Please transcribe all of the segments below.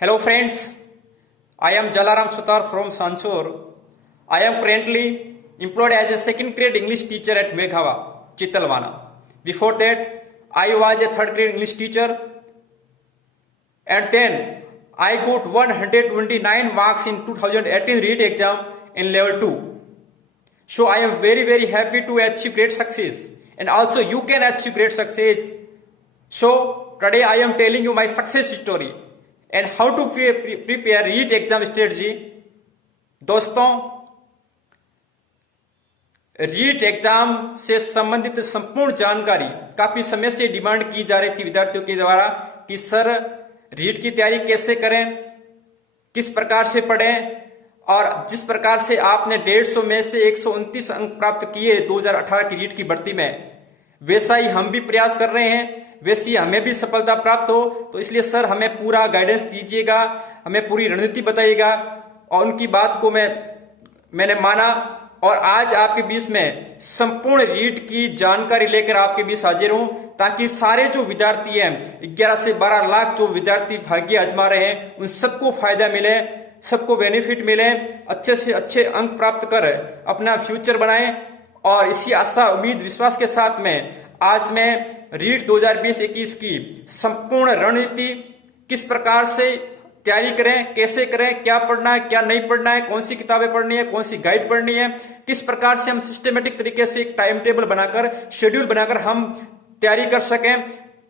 Hello friends, I am Jalaram Sutar from Sanchor. I am currently employed as a second grade English teacher at Meghawa, Chitalwana. Before that, I was a third grade English teacher and then I got 129 marks in 2018 REET exam in level 2. So I am very happy to achieve great success and also you can achieve great success. So today I am telling you my success story and how to prepare REET exam strategy. दोस्तों, REET exam से संबंधित संपूर्ण जानकारी काफी समय से demand की जा रही थी विद्यार्थियों के द्वारा कि सर रीट की तैयारी कैसे करें, किस प्रकार से पढ़ें, और जिस प्रकार से आपने 150 में से 129 अंक प्राप्त किए 2018 की रीट की भर्ती में, वैसा ही हम भी प्रयास कर रहे हैं, वैसी हमें भी सफलता प्राप्त हो। तो इसलिए सर हमें पूरा गाइडेंस दीजिएगा, हमें पूरी रणनीति बताइएगा। और उनकी बात को मैंने माना और आज आपके बीच में संपूर्ण रीट की जानकारी लेकर आपके बीच हाजिर हूं, ताकि सारे जो विद्यार्थी हैं 11 से 12 लाख जो विद्यार्थी भाग्य आजमा रहे हैं उन सबको फायदा मिले, सबको बेनिफिट मिले, अच्छे से अच्छे अंक प्राप्त कर अपना फ्यूचर बनाएं। और इसी आशा उम्मीद विश्वास के साथ में आज मैं रीट 2020-21 की संपूर्ण रणनीति, किस प्रकार से तैयारी करें, कैसे करें, क्या पढ़ना है, क्या नहीं पढ़ना है, कौन सी किताबें पढ़नी है, कौन सी गाइड पढ़नी है, किस प्रकार से हम सिस्टमेटिक तरीके से एक टाइम टेबल बनाकर, शेड्यूल बनाकर हम तैयारी कर सकें,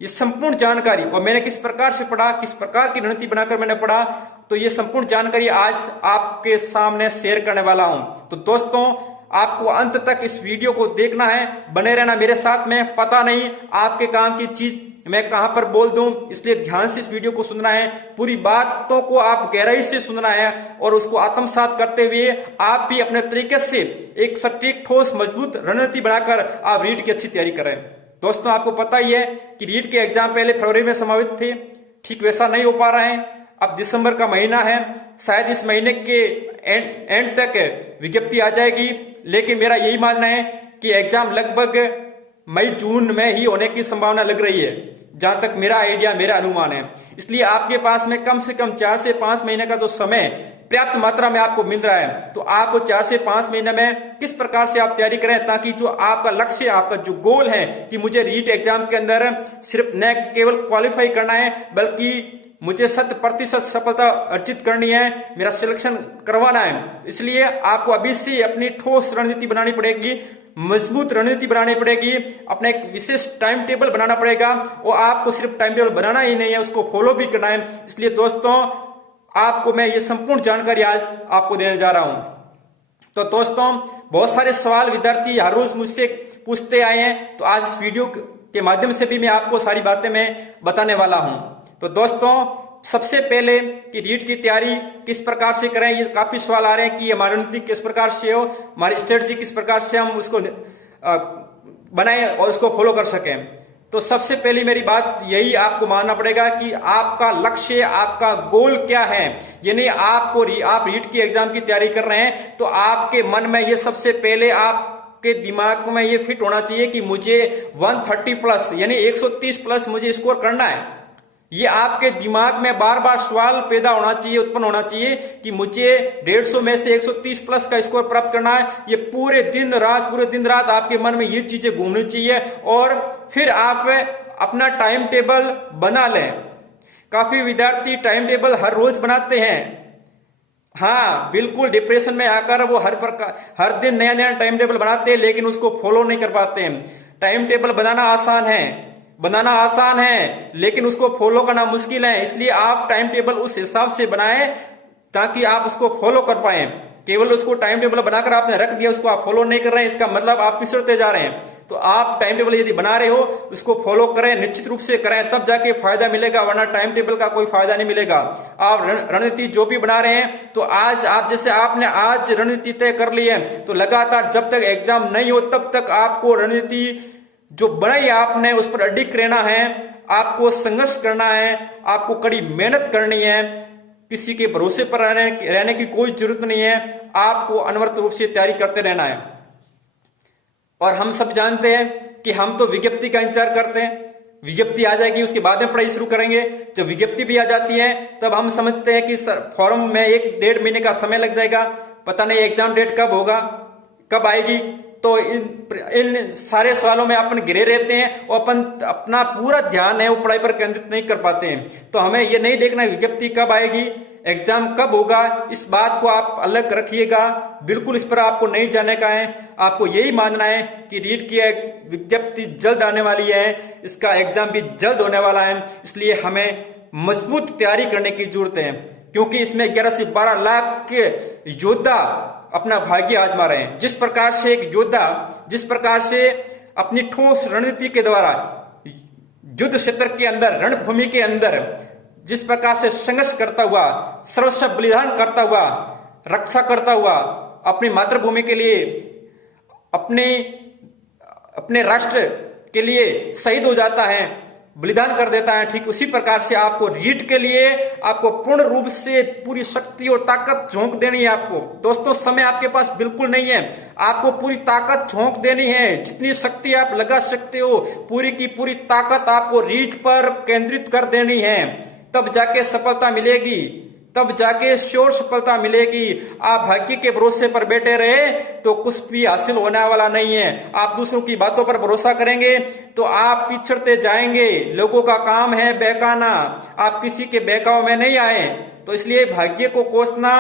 ये संपूर्ण जानकारी, और मैंने किस प्रकार से पढ़ा, किस प्रकार की रणनीति बनाकर मैंने पढ़ा, तो ये संपूर्ण जानकारी आज आपके सामने शेयर करने वाला हूं। तो दोस्तों, आपको अंत तक इस वीडियो को देखना है, बने रहना मेरे साथ में। पता नहीं आपके काम की चीज मैं कहां पर बोल दूं, इसलिए ध्यान से इस वीडियो को सुनना है, पूरी बातों को आप गहराई से सुनना है और उसको आत्मसात करते हुए आप भी अपने तरीके से एक सटीक ठोस मजबूत रणनीति बनाकर आप रीट की अच्छी तैयारी करें। दोस्तों, आपको पता ही है कि रीट के एग्जाम पहले फरवरी में समावित थे, ठीक वैसा नहीं हो पा रहे हैं। अब दिसंबर का महीना है, शायद इस महीने के एंड तक विज्ञप्ति आ जाएगी, लेकिन मेरा यही मानना है कि एग्जाम लगभग मई जून में ही होने की संभावना लग रही है, जहां तक मेरा आइडिया, मेरा अनुमान है। इसलिए आपके पास में कम से कम 4 से 5 महीने का जो समय पर्याप्त मात्रा में आपको मिल रहा है, तो आप 4 से 5 महीने में किस प्रकार से आप तैयारी करें, ताकि जो आपका लक्ष्य, आपका जो गोल है कि मुझे रीट एग्जाम के अंदर सिर्फ न केवल क्वालिफाई करना है, बल्कि मुझे 100% सफलता अर्जित करनी है, मेरा सिलेक्शन करवाना है। इसलिए आपको अभी से अपनी ठोस रणनीति बनानी पड़ेगी, मजबूत रणनीति बनानी पड़ेगी, अपना एक विशेष टाइम टेबल बनाना पड़ेगा। और आपको सिर्फ टाइम टेबल बनाना ही नहीं है, उसको फॉलो भी करना है। इसलिए दोस्तों, आपको मैं ये संपूर्ण जानकारी आज आपको देने जा रहा हूं। तो दोस्तों, बहुत सारे सवाल विद्यार्थी हर रोज मुझसे पूछते आए हैं, तो आज इस वीडियो के माध्यम से भी मैं आपको सारी बातें मैं बताने वाला हूं। तो दोस्तों, सबसे पहले कि रीट की तैयारी किस प्रकार से करें, ये काफी सवाल आ रहे हैं कि हमारी रणनीति किस प्रकार से हो, हमारी स्ट्रेटजी किस प्रकार से हम उसको बनाएं और उसको फॉलो कर सकें। तो सबसे पहली मेरी बात यही आपको मानना पड़ेगा कि आपका लक्ष्य, आपका गोल क्या है। यानी आप रीट की एग्जाम की तैयारी कर रहे हैं, तो आपके मन में ये सबसे पहले आपके दिमाग में ये फिट होना चाहिए कि मुझे 130 प्लस यानी 130 प्लस मुझे स्कोर करना है। ये आपके दिमाग में बार बार सवाल पैदा होना चाहिए, उत्पन्न होना चाहिए कि मुझे 150 में से 130 प्लस का स्कोर प्राप्त करना है। ये पूरे दिन रात आपके मन में ये चीजें घूमनी चाहिए और फिर आप अपना टाइम टेबल बना लें। काफी विद्यार्थी टाइम टेबल हर रोज बनाते हैं, हाँ बिल्कुल, डिप्रेशन में आकर वो हर दिन नया टाइम टेबल बनाते हैं, लेकिन उसको फॉलो नहीं कर पाते हैं। टाइम टेबल बनाना आसान है, लेकिन उसको फॉलो करना मुश्किल है। इसलिए आप टाइम टेबल उस हिसाब से बनाएं ताकि आप उसको फॉलो कर पाए। केवल उसको टाइम टेबल बनाकर आपने रख दिया, उसको आप फॉलो नहीं कर रहे हैं, इसका मतलब आप पिछड़ते जा रहे हैं। तो आप टाइम टेबल यदि बना रहे हो, उसको फॉलो करें, निश्चित रूप से करें, तब जाके फायदा मिलेगा, वरना टाइम टेबल का कोई फायदा नहीं मिलेगा। आप रणनीति जो भी बना रहे हैं, तो आज आपने आज रणनीति तय कर ली है, तो लगातार जब तक एग्जाम नहीं हो तब तक आपको रणनीति जो बनाई आपने उस पर अडिग रहना है, आपको संघर्ष करना है, आपको कड़ी मेहनत करनी है, किसी के भरोसे पर रहने की कोई जरूरत नहीं है, आपको अनवरत रूप से तैयारी करते रहना है। और हम सब जानते हैं कि हम तो विज्ञप्ति का इंतजार करते हैं, विज्ञप्ति आ जाएगी, उसके बाद में पढ़ाई शुरू करेंगे। जब विज्ञप्ति भी आ जाती है तब हम समझते हैं कि फॉर्म में 1-1.5 महीने का समय लग जाएगा, पता नहीं एग्जाम डेट कब होगा, कब आएगी। तो इन सारे सवालों में अपन घिरे रहते हैं और अपन अपना पूरा ध्यान है वो पढ़ाई पर केंद्रित नहीं कर पाते हैं। तो हमें ये नहीं देखना विज्ञप्ति कब आएगी, एग्जाम कब होगा, इस बात को आप अलग रखिएगा, बिल्कुल इस पर आपको नहीं जाने का है। आपको यही मानना है कि रीट की विज्ञप्ति जल्द आने वाली है, इसका एग्जाम भी जल्द होने वाला है, इसलिए हमें मजबूत तैयारी करने की जरूरत है, क्योंकि इसमें 11 से 12 लाख के योद्धा अपना भाग्य आजमा रहे हैं। जिस प्रकार से एक योद्धा जिस प्रकार से अपनी ठोस रणनीति के द्वारा युद्ध क्षेत्र के अंदर, रणभूमि के अंदर जिस प्रकार से संघर्ष करता हुआ, सर्वस्व बलिदान करता हुआ, रक्षा करता हुआ अपनी मातृभूमि के लिए, अपने राष्ट्र के लिए शहीद हो जाता है, बलिदान कर देता है, ठीक उसी प्रकार से आपको रीट के लिए आपको पूर्ण रूप से पूरी शक्ति और ताकत झोंक देनी है। आपको दोस्तों समय आपके पास बिल्कुल नहीं है, आपको पूरी ताकत झोंक देनी है, जितनी शक्ति आप लगा सकते हो पूरी की पूरी ताकत आपको रीट पर केंद्रित कर देनी है, तब जाके सफलता मिलेगी, तब जाके श्योर सफलता मिलेगी। आप भाग्य के भरोसे पर बैठे रहे तो कुछ भी हासिल होने वाला नहीं है। आप दूसरों की बातों पर भरोसा करेंगे तो आप पिछड़ते जाएंगे। लोगों का काम है बहकाना, आप किसी के बहकाव में नहीं आए। तो इसलिए भाग्य को कोसना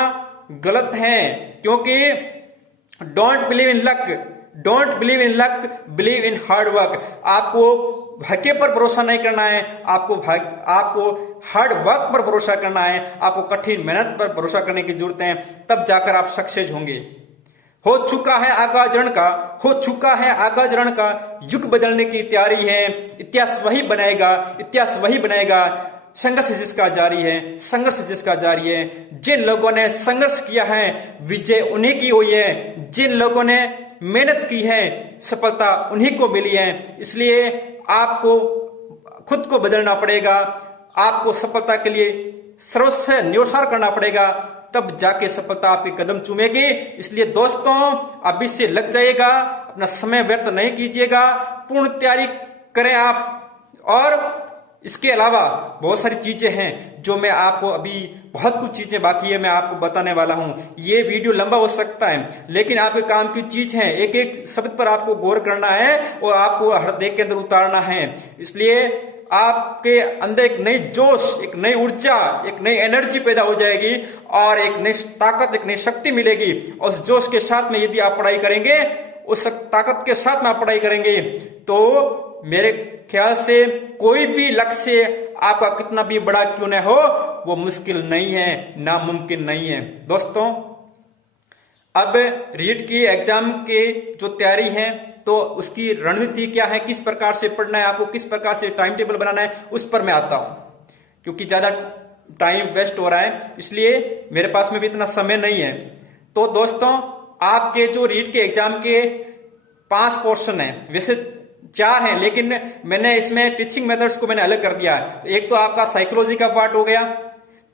गलत है, क्योंकि don't believe in luck, don't believe in luck, believe in hard work. आपको भाग्य पर भरोसा नहीं करना है, आपको हार्ड वर्क पर भरोसा करना है, आपको कठिन मेहनत पर भरोसा करने की जरूरत है, तब जाकर आप सक्सेस होंगे। हो चुका है आगाज रण का, हो चुका है आगाज रण का, युग बदलने की तैयारी है, इतिहास वही बनाएगा, इतिहास वही बनाएगा। संघर्ष जिसका जारी है, संघर्ष जिसका जारी है। जिन लोगों ने संघर्ष किया है विजय उन्हीं की हुई है, जिन लोगों ने मेहनत की है सफलता उन्हीं को मिली है। इसलिए आपको खुद को बदलना पड़ेगा, आपको सफलता के लिए सर्वस्व न्योछावर करना पड़ेगा, तब जाके सफलता आपके कदम चूमेगी। इसलिए दोस्तों अभी से लग जाइएगा, अपना समय व्यर्थ नहीं कीजिएगा, पूर्ण तैयारी करें आप। और इसके अलावा बहुत सारी चीजें हैं जो मैं आपको, अभी बहुत कुछ चीजें बाकी है मैं आपको बताने वाला हूं। ये वीडियो लंबा हो सकता है, लेकिन आपके काम की चीज है, एक एक शब्द पर आपको गौर करना है और आपको हृदय के अंदर उतारना है। इसलिए आपके अंदर एक नई जोश, एक नई ऊर्जा, एक नई एनर्जी पैदा हो जाएगी और एक नई ताकत, एक नई शक्ति मिलेगी। और उस जोश के साथ में यदि आप पढ़ाई करेंगे, उस ताकत के साथ में आप पढ़ाई करेंगे, तो मेरे ख्याल से कोई भी लक्ष्य आपका कितना भी बड़ा क्यों न हो वो मुश्किल नहीं है, नामुमकिन नहीं है। दोस्तों अब रीट की एग्जाम के जो तैयारी है तो उसकी रणनीति क्या है, किस प्रकार से पढ़ना है, आपको किस प्रकार से टाइम टेबल बनाना है, उस पर मैं आता हूं, क्योंकि ज्यादा टाइम वेस्ट हो रहा है, इसलिए मेरे पास में भी इतना समय नहीं है। तो दोस्तों आपके जो रीट के एग्जाम के 5 पोर्शन है, वैसे 4 हैं, लेकिन मैंने इसमें टीचिंग मेथड्स को मैंने अलग कर दिया है। एक तो आपका साइकोलॉजी का पार्ट हो गया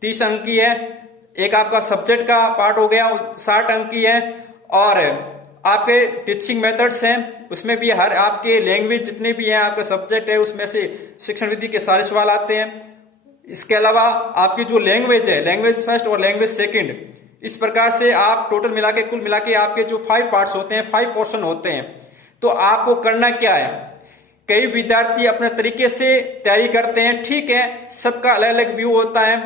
30 अंक की है, एक आपका सब्जेक्ट का पार्ट हो गया 60 अंक की है, और आपके टीचिंग मेथड्स हैं उसमें भी हर आपके लैंग्वेज जितने भी हैं आपका सब्जेक्ट है उसमें से शिक्षण विधि के सारे सवाल आते हैं। इसके अलावा आपकी जो लैंग्वेज है, लैंग्वेज फर्स्ट और लैंग्वेज सेकंड, इस प्रकार से आप टोटल मिला के कुल मिला के आपके जो 5 पार्ट्स होते हैं, 5 पोर्शन होते हैं। तो आपको करना क्या है, कई विद्यार्थी अपने तरीके से तैयारी करते हैं, ठीक है, सबका अलग अलग व्यू होता है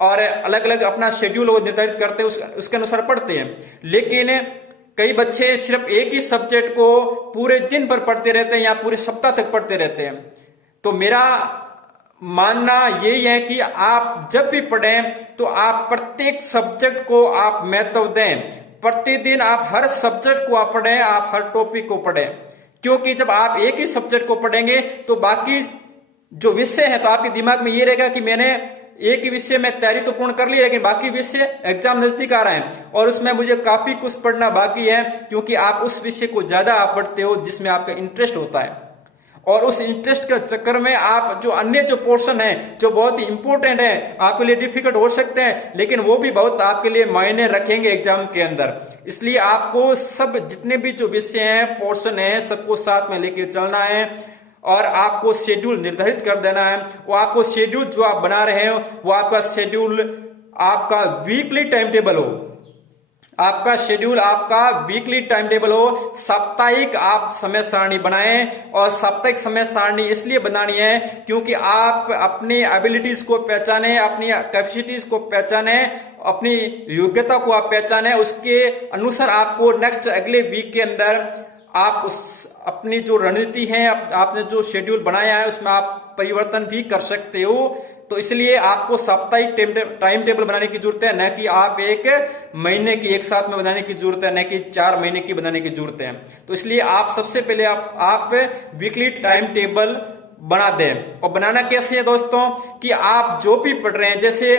और अलग अलग अपना शेड्यूल वो निर्धारित करते हैं, उसके अनुसार पढ़ते हैं। लेकिन कई बच्चे सिर्फ एक ही सब्जेक्ट को पूरे दिन भर पढ़ते रहते हैं या पूरे सप्ताह तक पढ़ते रहते हैं। तो मेरा मानना यही है कि आप जब भी पढ़ें तो आप प्रत्येक सब्जेक्ट को आप महत्व दें, प्रतिदिन आप हर सब्जेक्ट को आप पढ़ें, आप हर टॉपिक को पढ़ें, क्योंकि जब आप एक ही सब्जेक्ट को पढ़ेंगे तो बाकी जो विषय है तो आपके दिमाग में ये रहेगा कि मैंने एक ही विषय में तैयारी तो पूर्ण कर ली, लेकिन बाकी विषय एग्जाम नजदीक आ रहे हैं और उसमें मुझे काफी कुछ पढ़ना बाकी है, क्योंकि आप उस विषय को ज्यादा आप पढ़ते हो जिसमें आपका इंटरेस्ट होता है। और उस इंटरेस्ट के चक्कर में आप जो अन्य जो पोर्शन है जो बहुत ही इंपॉर्टेंट है, आपके लिए डिफिकल्ट हो सकते हैं, लेकिन वो भी बहुत आपके लिए मायने रखेंगे एग्जाम के अंदर। इसलिए आपको सब जितने भी जो विषय हैं, पोर्शन है, सबको साथ में लेके चलना है और आपको शेड्यूल निर्धारित कर देना है। वो आपको शेड्यूल जो आप बना रहे हो वो आपका शेड्यूल आपका वीकली टाइम टेबल हो, आपका शेड्यूल आपका वीकली टाइम टेबल हो। साप्ताहिक आप समय सारणी बनाएं, और साप्ताहिक समय सारणी इसलिए बनानी है क्योंकि आप अपनी एबिलिटीज को पहचाने, अपनी कैपेसिटीज को पहचाने, अपनी योग्यता को आप पहचाने, उसके अनुसार आपको नेक्स्ट अगले वीक के अंदर आप उस अपनी जो रणनीति है, आपने जो शेड्यूल बनाया है उसमें आप परिवर्तन भी कर सकते हो। तो इसलिए आपको साप्ताहिक टाइम टेबल बनाने की जरूरत है, न कि आप एक महीने की एक साथ में बनाने की जरूरत है, न कि 4 महीने की बनाने की जरूरत है। तो इसलिए आप सबसे पहले आप वीकली टाइम टेबल बना दें। और बनाना कैसे है दोस्तों, कि आप जो भी पढ़ रहे हैं, जैसे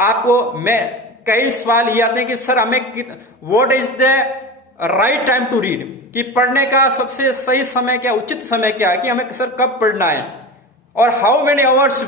आपको मैं कई सवाल ये आते हैं कि सर हमें what is the right time to read, कि पढ़ने का सबसे सही समय क्या, उचित समय क्या है, कि हमें सर कब पढ़ना है, और how many hours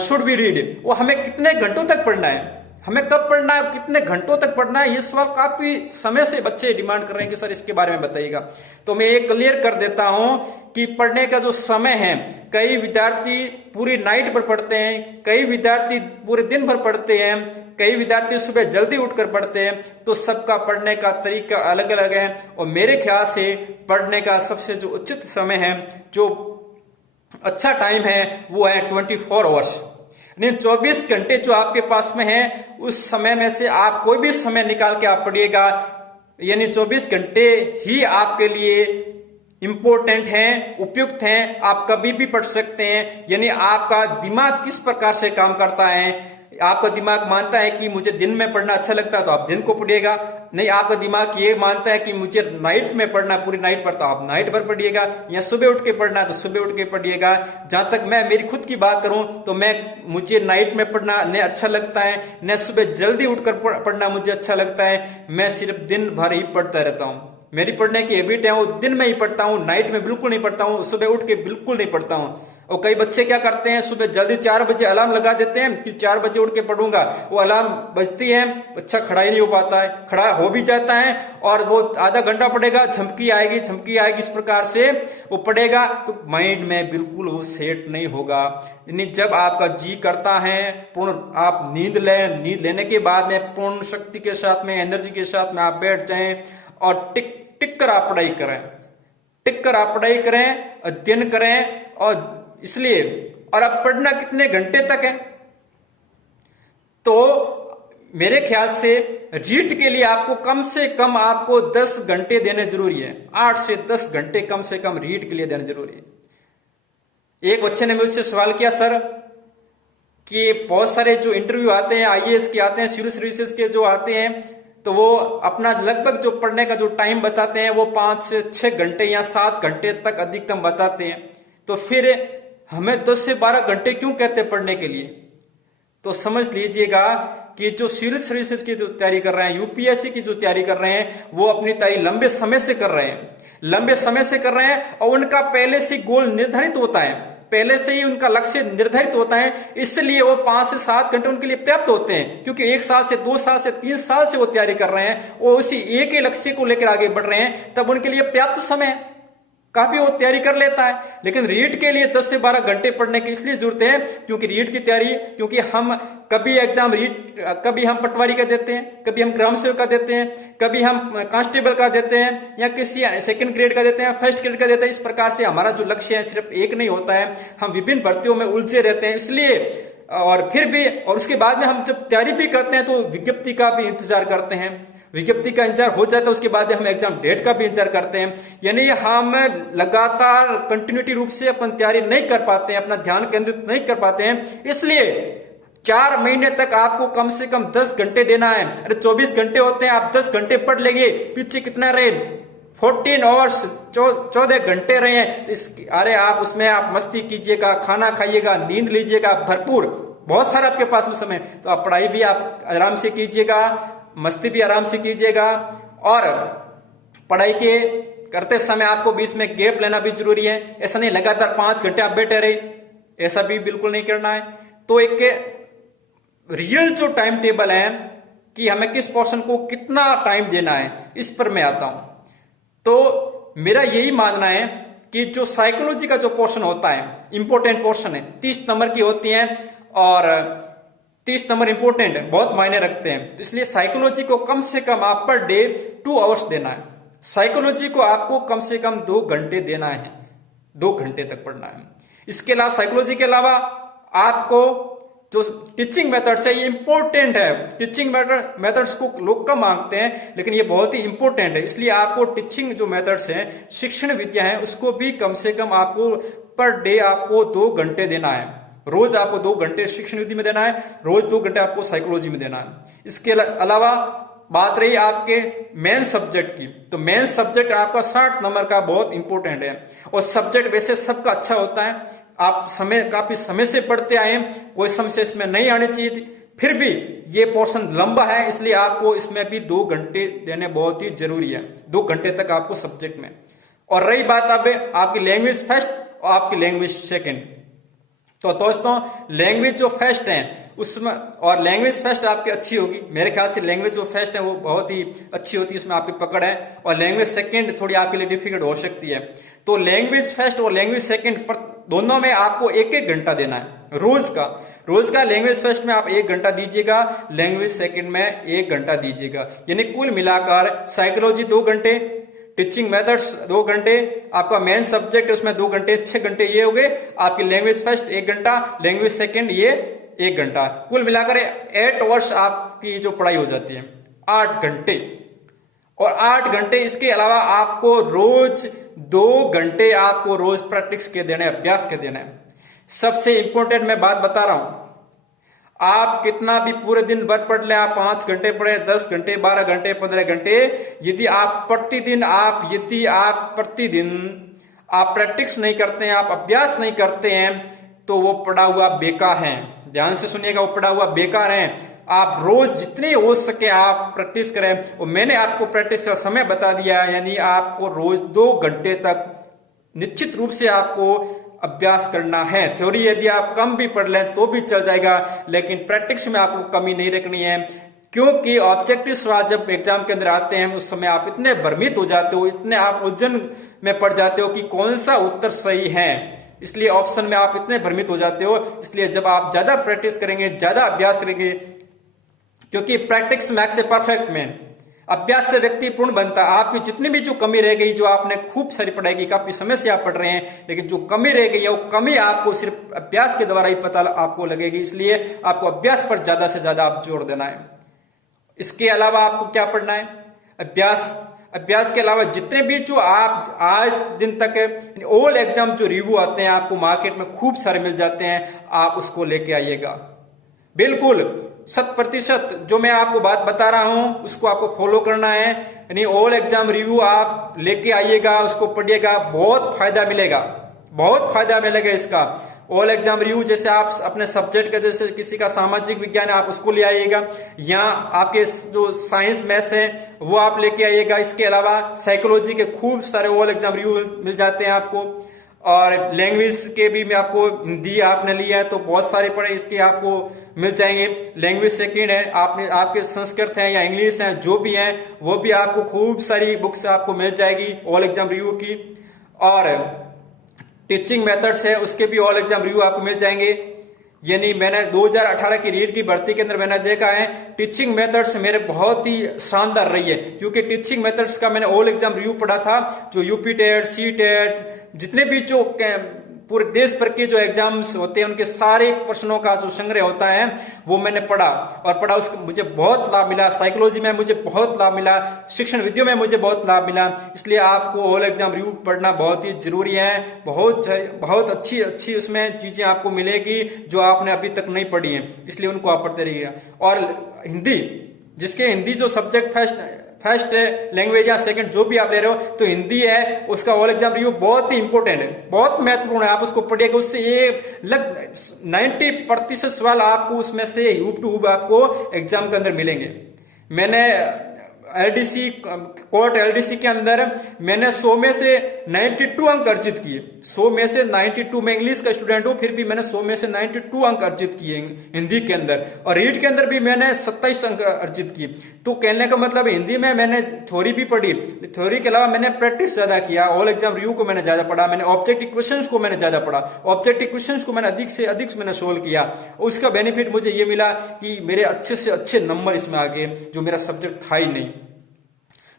should be read, वो हमें कितने घंटों तक पढ़ना है, हमें कब पढ़ना है, कितने घंटों तक पढ़ना है। ये सवाल काफी समय से बच्चे डिमांड कर रहे हैं कि सर इसके बारे में बताइएगा। तो मैं ये क्लियर कर देता हूं कि पढ़ने का जो समय है, कई विद्यार्थी पूरी नाइट पर पढ़ते हैं, कई विद्यार्थी पूरे दिन भर पढ़ते हैं, कई विद्यार्थी सुबह जल्दी उठकर पढ़ते हैं। तो सबका पढ़ने का तरीका अलग अलग है, और मेरे ख्याल से पढ़ने का सबसे जो उचित समय है, जो अच्छा टाइम है, वो है 24 आवर्स, यानी 24 घंटे जो आपके पास में है, उस समय में से आप कोई भी समय निकाल के आप पढ़िएगा। यानी 24 घंटे ही आपके लिए इंपॉर्टेंट हैं, उपयुक्त हैं, आप कभी भी पढ़ सकते हैं। यानी आपका दिमाग किस प्रकार से काम करता है, आपका दिमाग मानता है कि मुझे दिन में पढ़ना अच्छा लगता है तो आप दिन को पढ़िएगा, नहीं आपका दिमाग ये मानता है कि मुझे नाइट में पढ़ना, पूरी नाइट पढ़ता आप नाइट भर पढ़िएगा, या सुबह उठ के पढ़ना है तो सुबह उठ के पढ़िएगा। जहां तक मैं मेरी खुद की बात करूं तो मुझे नाइट में पढ़ना न अच्छा लगता है, न सुबह जल्दी उठकर पढ़ना मुझे अच्छा लगता है। मैं सिर्फ दिन भर ही पढ़ता रहता हूं, मेरी पढ़ने की हैबिट है, वो दिन में ही पढ़ता हूं, नाइट में बिल्कुल नहीं पढ़ता हूं, सुबह उठ के बिल्कुल नहीं पढ़ता हूं। और कई बच्चे क्या करते हैं, सुबह जल्दी 4 बजे अलार्म लगा देते हैं कि 4 बजे उठ के पढ़ूंगा, वो अलार्म बजती है, बच्चा खड़ा ही नहीं हो पाता है, खड़ा हो भी जाता है और वो आधा घंटा पढ़ेगा, झमकी आएगी इस प्रकार से वो पढ़ेगा, तो माइंड में बिल्कुल वो सेट नहीं होगा। यानी जब आपका जी करता है पूर्ण आप नींद लें, नींद लेने के बाद में पूर्ण शक्ति के साथ में, एनर्जी के साथ में आप बैठ जाएं और टिक कर आप पढ़ाई करें, टिक कर आप पढ़ाई करें, अध्ययन करें। और इसलिए, और अब पढ़ना कितने घंटे तक है, तो मेरे ख्याल से रीट के लिए आपको कम से कम आपको 10 घंटे देने जरूरी है, 8 से 10 घंटे कम से कम रीट के लिए देने जरूरी है। एक बच्चे ने मुझसे सवाल किया, सर कि बहुत सारे जो इंटरव्यू आते हैं, आईएएस के आते हैं, सिविल सर्विसेज के जो आते हैं, तो वो अपना लगभग जो पढ़ने का जो टाइम बताते हैं वो 5 से 6 घंटे या 7 घंटे तक अधिकतम बताते हैं। तो फिर हमें 10 से 12 घंटे क्यों कहते हैं पढ़ने के लिए? तो समझ लीजिएगा कि जो सिविल सर्विसेज की जो तैयारी कर रहे हैं, यूपीएससी की जो तैयारी कर रहे हैं, वो अपनी तैयारी लंबे समय से कर रहे हैं, लंबे समय से कर रहे हैं, और उनका पहले से गोल निर्धारित होता है, पहले से ही उनका लक्ष्य निर्धारित होता है। इसलिए वो 5 से 7 घंटे उनके लिए पर्याप्त होते हैं, क्योंकि 1 साल से 2 साल से 3 साल से वो तैयारी कर रहे हैं, वो उसी एक ही लक्ष्य को लेकर आगे बढ़ रहे हैं, तब उनके लिए पर्याप्त समय है, काफी वो तैयारी कर लेता है। लेकिन रीट के लिए 10 से 12 घंटे पढ़ने की इसलिए जरूरत है क्योंकि रीट की तैयारी, क्योंकि हम कभी एग्जाम रीट, कभी हम पटवारी का देते हैं, कभी हम ग्राम सेवक का देते हैं, कभी हम कांस्टेबल का देते हैं, या किसी सेकंड ग्रेड का देते हैं, फर्स्ट ग्रेड का देते हैं। इस प्रकार से हमारा जो लक्ष्य है सिर्फ एक नहीं होता है, हम विभिन्न भर्तियों में उलझे रहते हैं। इसलिए और फिर भी, और उसके बाद में हम जब तैयारी भी करते हैं तो विज्ञप्ति का भी इंतजार करते हैं, विज्ञप्ति का इंतजार हो जाता है, उसके बाद हम एग्जाम डेट का भी इंतजार करते हैं। यानी हम लगातार कंटिन्यूटी रूप से अपन तैयारी नहीं कर पाते हैं, अपना ध्यान केंद्रित नहीं कर पाते हैं। इसलिए 4 महीने तक आपको कम से कम 10 घंटे देना है। अरे 24 घंटे होते हैं, आप 10 घंटे पढ़ लेंगे, पीछे कितना रहे 14 आवर्स, 14 घंटे रहे हैं। अरे आप उसमें आप मस्ती कीजिएगा, खाना खाइएगा, नींद लीजिएगा भरपूर, बहुत सारा आपके पास में समय, तो आप पढ़ाई भी आप आराम से कीजिएगा, मस्ती भी आराम से कीजिएगा। और पढ़ाई के करते समय आपको बीच में गैप लेना भी जरूरी है। ऐसा नहीं लगातार 5 घंटे आप बैठे रहे, ऐसा भी बिल्कुल नहीं करना है। तो एक रियल जो टाइम टेबल है कि हमें किस पोर्शन को कितना टाइम देना है, इस पर मैं आता हूं। तो मेरा यही मानना है कि जो साइकोलॉजी का जो पोर्शन होता है, इंपॉर्टेंट पोर्शन है, 30 नंबर की होती है और 30 नंबर इंपॉर्टेंट है, बहुत मायने रखते हैं। तो इसलिए साइकोलॉजी को कम से कम आप पर डे 2 आवर्स देना है। साइकोलॉजी को आपको कम से कम 2 घंटे देना है, 2 घंटे तक पढ़ना है। इसके अलावा साइकोलॉजी के अलावा आपको जो टीचिंग मेथड्स है ये इंपॉर्टेंट है। टीचिंग मेथड्स को लोग कम मांगते हैं, लेकिन ये बहुत ही इंपॉर्टेंट है। इसलिए आपको टीचिंग जो मेथड्स हैं, शिक्षण विद्या है, उसको भी कम से कम आपको पर डे आपको 2 घंटे देना है। रोज आपको 2 घंटे शिक्षण विधि में देना है, रोज 2 घंटे आपको साइकोलॉजी में देना है। इसके अलावा बात रही आपके मेन सब्जेक्ट की, तो मेन सब्जेक्ट आपका 60 नंबर का बहुत इंपॉर्टेंट है। और सब्जेक्ट वैसे सबका अच्छा होता है, आप काफी समय से पढ़ते आए हैं, कोई समस्या इसमें नहीं आनी चाहिए थी। फिर भी ये पोर्शन लंबा है, इसलिए आपको इसमें भी 2 घंटे देने बहुत ही जरूरी है, 2 घंटे तक आपको सब्जेक्ट में। और रही बात अब आपकी लैंग्वेज फर्स्ट और आपकी लैंग्वेज सेकेंड, तो दोस्तों लैंग्वेज जो फर्स्ट है उसमें, और लैंग्वेज फर्स्ट आपकी अच्छी होगी, मेरे ख्याल से लैंग्वेज जो फर्स्ट है वो बहुत ही अच्छी होती है, उसमें आपकी पकड़ है। और लैंग्वेज सेकंड थोड़ी आपके लिए डिफिकल्ट हो सकती है। तो लैंग्वेज फर्स्ट और लैंग्वेज सेकंड पर दोनों में आपको 1-1 घंटा देना है रोज का। लैंग्वेज फर्स्ट में आप 1 घंटा दीजिएगा, लैंग्वेज सेकंड में 1 घंटा दीजिएगा। यानी कुल मिलाकर साइकोलॉजी 2 घंटे, टीचिंग मेथड्स 2 घंटे, आपका मेन सब्जेक्ट उसमें 2 घंटे, 6 घंटे ये हो गए। आपकी लैंग्वेज फर्स्ट 1 घंटा, लैंग्वेज सेकंड ये 1 घंटा, कुल मिलाकर 8 आवर्स आपकी जो पढ़ाई हो जाती है, 8 घंटे। और 8 घंटे इसके अलावा आपको रोज 2 घंटे आपको रोज प्रैक्टिस के देने, अभ्यास के देने। सबसे इंपॉर्टेंट मैं बात बता रहा हूं, आप कितना भी पूरे दिन भर पढ़ लें, आप 5 घंटे पढ़े, 10 घंटे, 12 घंटे, 15 घंटे, यदि आप प्रतिदिन आप प्रैक्टिस नहीं करते हैं, आप अभ्यास नहीं करते हैं, तो वो पढ़ा हुआ बेकार है। ध्यान से सुनिएगा, वो पढ़ा हुआ बेकार है। आप रोज जितने हो सके आप प्रैक्टिस करें। और मैंने आपको प्रैक्टिस का समय बता दिया, यानी आपको रोज 2 घंटे तक निश्चित रूप से आपको अभ्यास करना है। थ्योरी यदि आप कम भी पढ़ लें तो भी चल जाएगा, लेकिन प्रैक्टिस में आपको कमी नहीं रखनी है। क्योंकि ऑब्जेक्टिव सवाल जब एग्जाम के अंदर आते हैं उस समय आप इतने भ्रमित हो जाते हो, इतने आप उलझन में पड़ जाते हो कि कौन सा उत्तर सही है, इसलिए ऑप्शन में आप इतने भ्रमित हो जाते हो। इसलिए जब आप ज्यादा प्रैक्टिस करेंगे, ज्यादा अभ्यास करेंगे, क्योंकि practice max a perfect man, अभ्यास से व्यक्ति पूर्ण बनता है। आपकी जितनी भी जो कमी रह गई, जो आपने खूब सारी पढ़ाई की, काफी समय से आप पढ़ रहे हैं, लेकिन जो कमी रह गई है वो कमी आपको सिर्फ अभ्यास के द्वारा ही पता आपको लगेगी। इसलिए आपको अभ्यास पर ज्यादा से ज्यादा आप जोर देना है। इसके अलावा आपको क्या पढ़ना है? अभ्यास के अलावा जितने भी जो आप आज दिन तक ऑल एग्जाम जो रिव्यू आते हैं, आपको मार्केट में खूब सारे मिल जाते हैं, आप उसको लेके आइएगा। बिल्कुल 100% जो मैं आपको बात बता रहा हूं उसको आपको फॉलो करना है। यानी ऑल एग्जाम रिव्यू आप लेके आइएगा, उसको पढ़िएगा, बहुत फायदा मिलेगा इसका। ऑल एग्जाम रिव्यू जैसे आप अपने सब्जेक्ट का, जैसे किसी का सामाजिक विज्ञान है आप उसको ले आइएगा, या आपके जो साइंस मैथ्स है वो आप लेके आइएगा। इसके अलावा साइकोलॉजी के खूब सारे ऑल एग्जाम रिव्यू मिल जाते हैं आपको। और लैंग्वेज के भी मैं आपको, हिंदी आपने लिया है तो बहुत सारे पढ़े, इसके आपको मिल जाएंगे। लैंग्वेज सेकेंड है, आपके संस्कृत है या इंग्लिश है, जो भी है वो भी आपको खूब सारी बुक्स आपको मिल जाएगी ऑल एग्जाम रिव्यू की। और टीचिंग मेथड्स है उसके भी ऑल एग्जाम रिव्यू आपको मिल जाएंगे। यानी मैंने 2018 की रीट की भर्ती के अंदर मैंने देखा है टीचिंग मेथड्स मेरे बहुत ही शानदार रही है, क्योंकि टीचिंग मेथड्स का मैंने ऑल एग्जाम रिव्यू पढ़ा था। जो यूपी टेट, सी टेट, जितने भी जो पूरे देश भर के जो एग्जाम्स होते हैं उनके सारे प्रश्नों का जो संग्रह होता है वो मैंने पढ़ा उसको मुझे बहुत लाभ मिला। साइकोलॉजी में मुझे बहुत लाभ मिला, शिक्षण विद्या में मुझे बहुत लाभ मिला। इसलिए आपको ऑल एग्जाम रिव्यू पढ़ना बहुत ही जरूरी है। बहुत अच्छी उसमें चीजें आपको मिलेगी जो आपने अभी तक नहीं पढ़ी है, इसलिए उनको आप पढ़ते रहिएगा। और हिंदी, जिसके हिंदी जो सब्जेक्ट फर्स्ट लैंग्वेज या सेकंड जो भी आप ले रहे हो, तो हिंदी है, उसका ऑल एग्जाम रिव्यू बहुत ही इंपॉर्टेंट है, बहुत महत्वपूर्ण है। आप उसको पढ़िएगा, उससे ये 90% सवाल आपको उसमें से हूब टू हूब आपको एग्जाम के अंदर मिलेंगे। मैंने एलडीसी कोर्ट एलडीसी के अंदर मैंने 100 में से 92 अंक अर्जित किए। 100 में से 92, मैं इंग्लिश का स्टूडेंट हूं, फिर भी मैंने 100 में से 92 अंक अर्जित किए हिंदी के अंदर, और रीड के अंदर भी मैंने 27 अंक अर्जित किए। तो कहने का मतलब हिंदी में मैंने थ्योरी भी पढ़ी, थ्योरी के अलावा मैंने प्रैक्टिस ज्यादा किया, ऑल एग्जाम रिव्यू को मैंने ज्यादा पढ़ा, मैंने ऑब्जेक्टिव क्वेश्चंस को मैंने ज्यादा पढ़ा, ऑब्जेक्टिव क्वेश्चंस को मैंने अधिक से अधिक मैंने सोल्व किया। उसका बेनिफिट मुझे ये मिला कि मेरे अच्छे से अच्छे नंबर इसमें आ गए, जो मेरा सब्जेक्ट था ही नहीं।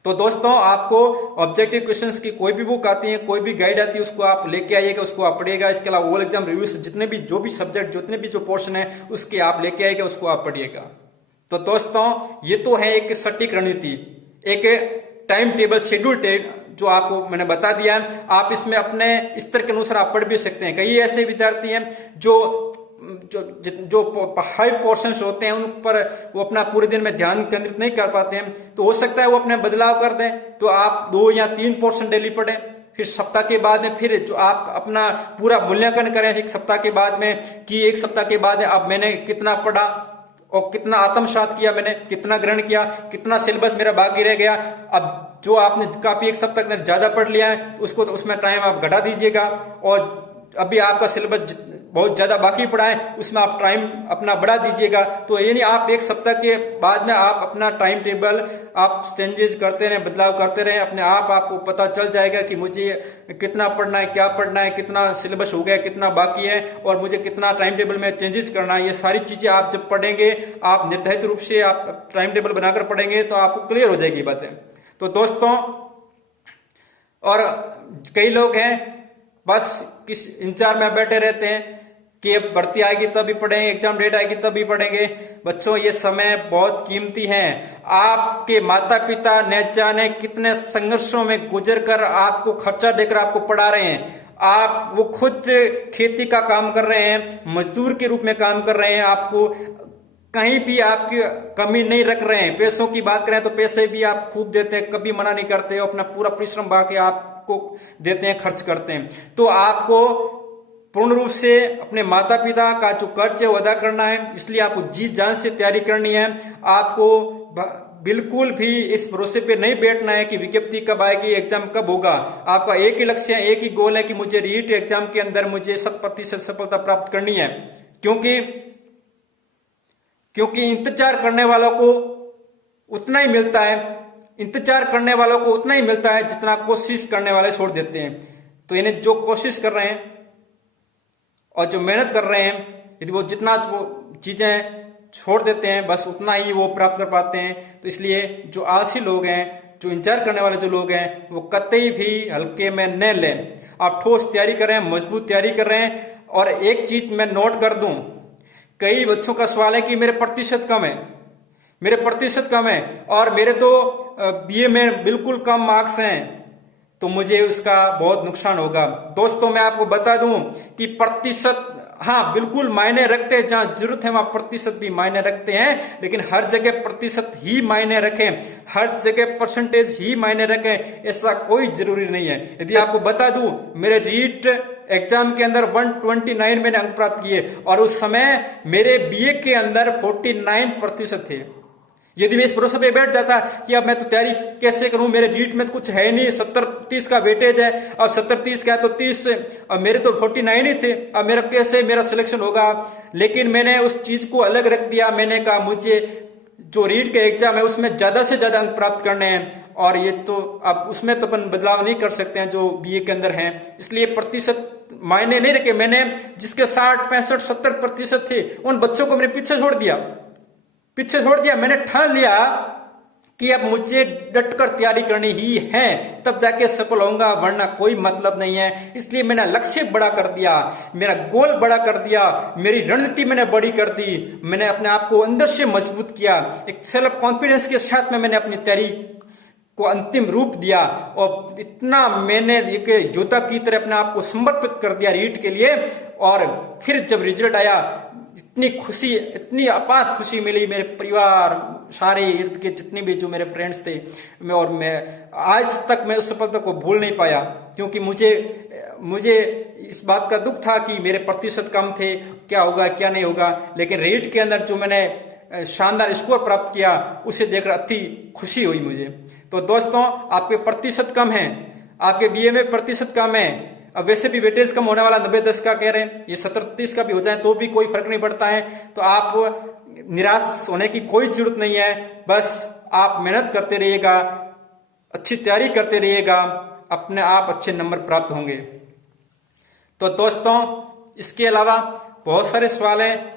तो दोस्तों, आपको ऑब्जेक्टिव क्वेश्चंस की कोई भी बुक आती है, कोई भी गाइड आती है, उसको आप लेके आइएगा, उसको आप पढ़िएगा। इसके अलावा ऑल एग्जाम रिव्यू से जितने भी जो भी सब्जेक्ट, जितने भी जो पोर्शन है, उसके आप लेके आइएगा, उसको आप पढ़िएगा। तो दोस्तों, ये तो है एक सटीक रणनीति, एक टाइम टेबल शेड्यूल जो आपको मैंने बता दिया। आप इसमें अपने स्तर के अनुसार आप पढ़ भी सकते हैं। कई ऐसे विद्यार्थी हैं जो हाई पोर्शंस होते हैं, उन पर वो अपना पूरे दिन में ध्यान केंद्रित नहीं कर पाते हैं, तो हो सकता है वो अपने बदलाव कर दें। तो आप 2 या 3 पोर्शन डेली पढ़ें, फिर सप्ताह के बाद में फिर जो आप अपना पूरा मूल्यांकन करें एक सप्ताह के बाद में, कि एक सप्ताह के बाद अब मैंने कितना पढ़ा और कितना आत्मसात किया, मैंने कितना ग्रहण किया, कितना सिलेबस मेरा बाकी रह गया। अब जो आपने काफी एक सप्ताह में ज्यादा पढ़ लिया है, उसको तो उसमें टाइम आप घटा दीजिएगा, और अभी आपका सिलेबस बहुत ज्यादा बाकी पड़ा है, उसमें आप टाइम अपना बढ़ा दीजिएगा। तो यानी आप एक सप्ताह के बाद में आप अपना टाइम टेबल आप चेंजेस करते रहें, बदलाव करते रहें, अपने आप आपको पता चल जाएगा कि मुझे कितना पढ़ना है, क्या पढ़ना है, कितना सिलेबस हो गया, कितना बाकी है, और मुझे कितना टाइम टेबल में चेंजेस करना है। ये सारी चीजें आप जब पढ़ेंगे, आप निर्धारित रूप से आप टाइम टेबल बनाकर पढ़ेंगे, तो आपको क्लियर हो जाएगी बातें। तो दोस्तों, और कई लोग हैं बस किस इंतजार में बैठे रहते हैं कि अब भर्ती आएगी तभी पढ़ेंगे, एग्जाम डेट आएगी तभी पढ़ेंगे। बच्चों, ये समय बहुत कीमती है। आपके माता पिता न जाने कितने संघर्षों में गुजर कर आपको खर्चा देकर आपको पढ़ा रहे हैं। आप वो खुद खेती का काम कर रहे हैं, मजदूर के रूप में काम कर रहे हैं, आपको कहीं भी आपकी कमी नहीं रख रहे हैं। पैसों की बात करें तो पैसे भी आप खूब देते हैं, कभी मना नहीं करते हो, अपना पूरा परिश्रम बहा के आपको देते हैं, खर्च करते हैं। तो आपको पूर्ण रूप से अपने माता पिता का जो कर्ज है वो अदा करना है, इसलिए आपको जी जान से तैयारी करनी है। आपको बिल्कुल भी इस भरोसे पे नहीं बैठना है कि विज्ञप्ति कब आएगी, एग्जाम कब होगा। आपका एक ही लक्ष्य है, एक ही गोल है कि मुझे रीट एग्जाम के अंदर मुझे 100% सफलता प्राप्त करनी है। क्योंकि इंतजार करने वालों को उतना ही मिलता है, इंतजार करने वालों को उतना ही मिलता है जितना कोशिश करने वाले छोड़ देते हैं। तो यानी जो कोशिश कर रहे हैं और जो मेहनत कर रहे हैं, यदि वो जितना वो चीजें छोड़ देते हैं, बस उतना ही वो प्राप्त कर पाते हैं। तो इसलिए जो आलसी लोग हैं, जो इंतजार करने वाले जो लोग हैं, वो कतई भी हल्के में न लें। आप ठोस तैयारी करें, मजबूत तैयारी कर रहे हैं। और एक चीज मैं नोट कर दूं, कई बच्चों का सवाल है कि मेरे प्रतिशत कम है, मेरे प्रतिशत कम है, और मेरे तो बीए में बिल्कुल कम मार्क्स हैं, तो मुझे उसका बहुत नुकसान होगा। दोस्तों, मैं आपको बता दूं कि प्रतिशत हाँ बिल्कुल मायने रखते हैं, जहां जरूरत है वहां प्रतिशत भी मायने रखते हैं, लेकिन हर जगह प्रतिशत ही मायने रखें, हर जगह परसेंटेज ही मायने रखें, ऐसा कोई जरूरी नहीं है। यदि आपको बता दूं, मेरे रीट एग्जाम के अंदर 129 मैंने अंक प्राप्त किए, और उस समय मेरे बीए के अंदर 49% थे। यदि मैं इस भरोसे पे बैठ जाता कि अब मैं तो तैयारी कैसे करूं, मेरे रीट में तो कुछ है नहीं, 70-30 का वेटेज है, अब 70-30 का है तो 30, अब मेरे तो 49 ही थे, अब मेरा कैसे मेरा सिलेक्शन होगा। लेकिन मैंने उस चीज को अलग रख दिया, मैंने कहा मुझे जो रीट का एग्जाम है उसमें ज्यादा से ज्यादा अंक प्राप्त करने हैं, और ये तो अब उसमें तो अपन बदलाव नहीं कर सकते हैं जो बीए के अंदर है। इसलिए प्रतिशत मायने नहीं रखे। मैंने जिसके 60, 65, 70% थे, उन बच्चों को मैंने पीछे छोड़ दिया। मैंने ठान लिया कि अब मुझे डटकर तैयारी करनी ही है, तब जाके सफल होऊंगा, वरना कोई मतलब नहीं है। इसलिए मैंने लक्ष्य बड़ा कर दिया, मेरा गोल बड़ा कर दिया, मेरी रणनीति मैंने बड़ी कर दी, मैंने अपने आप को अंदर से मजबूत किया, एक सेल्फ कॉन्फिडेंस के साथ में मैंने अपनी तैयारी को अंतिम रूप दिया, और इतना मैंने एक योद्धा की तरह अपने आप को समर्पित कर दिया रीट के लिए। और फिर जब रिजल्ट आया, इतनी खुशी, इतनी अपार खुशी मिली। मेरे परिवार, सारे इर्द के जितने भी जो मेरे फ्रेंड्स थे, मैं आज तक मैं उस सफलता को भूल नहीं पाया, क्योंकि मुझे इस बात का दुख था कि मेरे प्रतिशत कम थे, क्या होगा क्या नहीं होगा। लेकिन रीट के अंदर जो मैंने शानदार स्कोर प्राप्त किया, उसे देखकर अति खुशी हुई मुझे। तो दोस्तों, आपके प्रतिशत कम है, आपके बीए में प्रतिशत कम है। अब वैसे भी वेटेज कम होने वाला 90-10 का कह रहे हैं, ये 70-30 का भी हो जाए तो भी कोई फर्क नहीं पड़ता है। तो आप निराश होने की कोई जरूरत नहीं है, बस आप मेहनत करते रहिएगा, अच्छी तैयारी करते रहिएगा, अपने आप अच्छे नंबर प्राप्त होंगे। तो दोस्तों, इसके अलावा बहुत सारे सवाल हैं।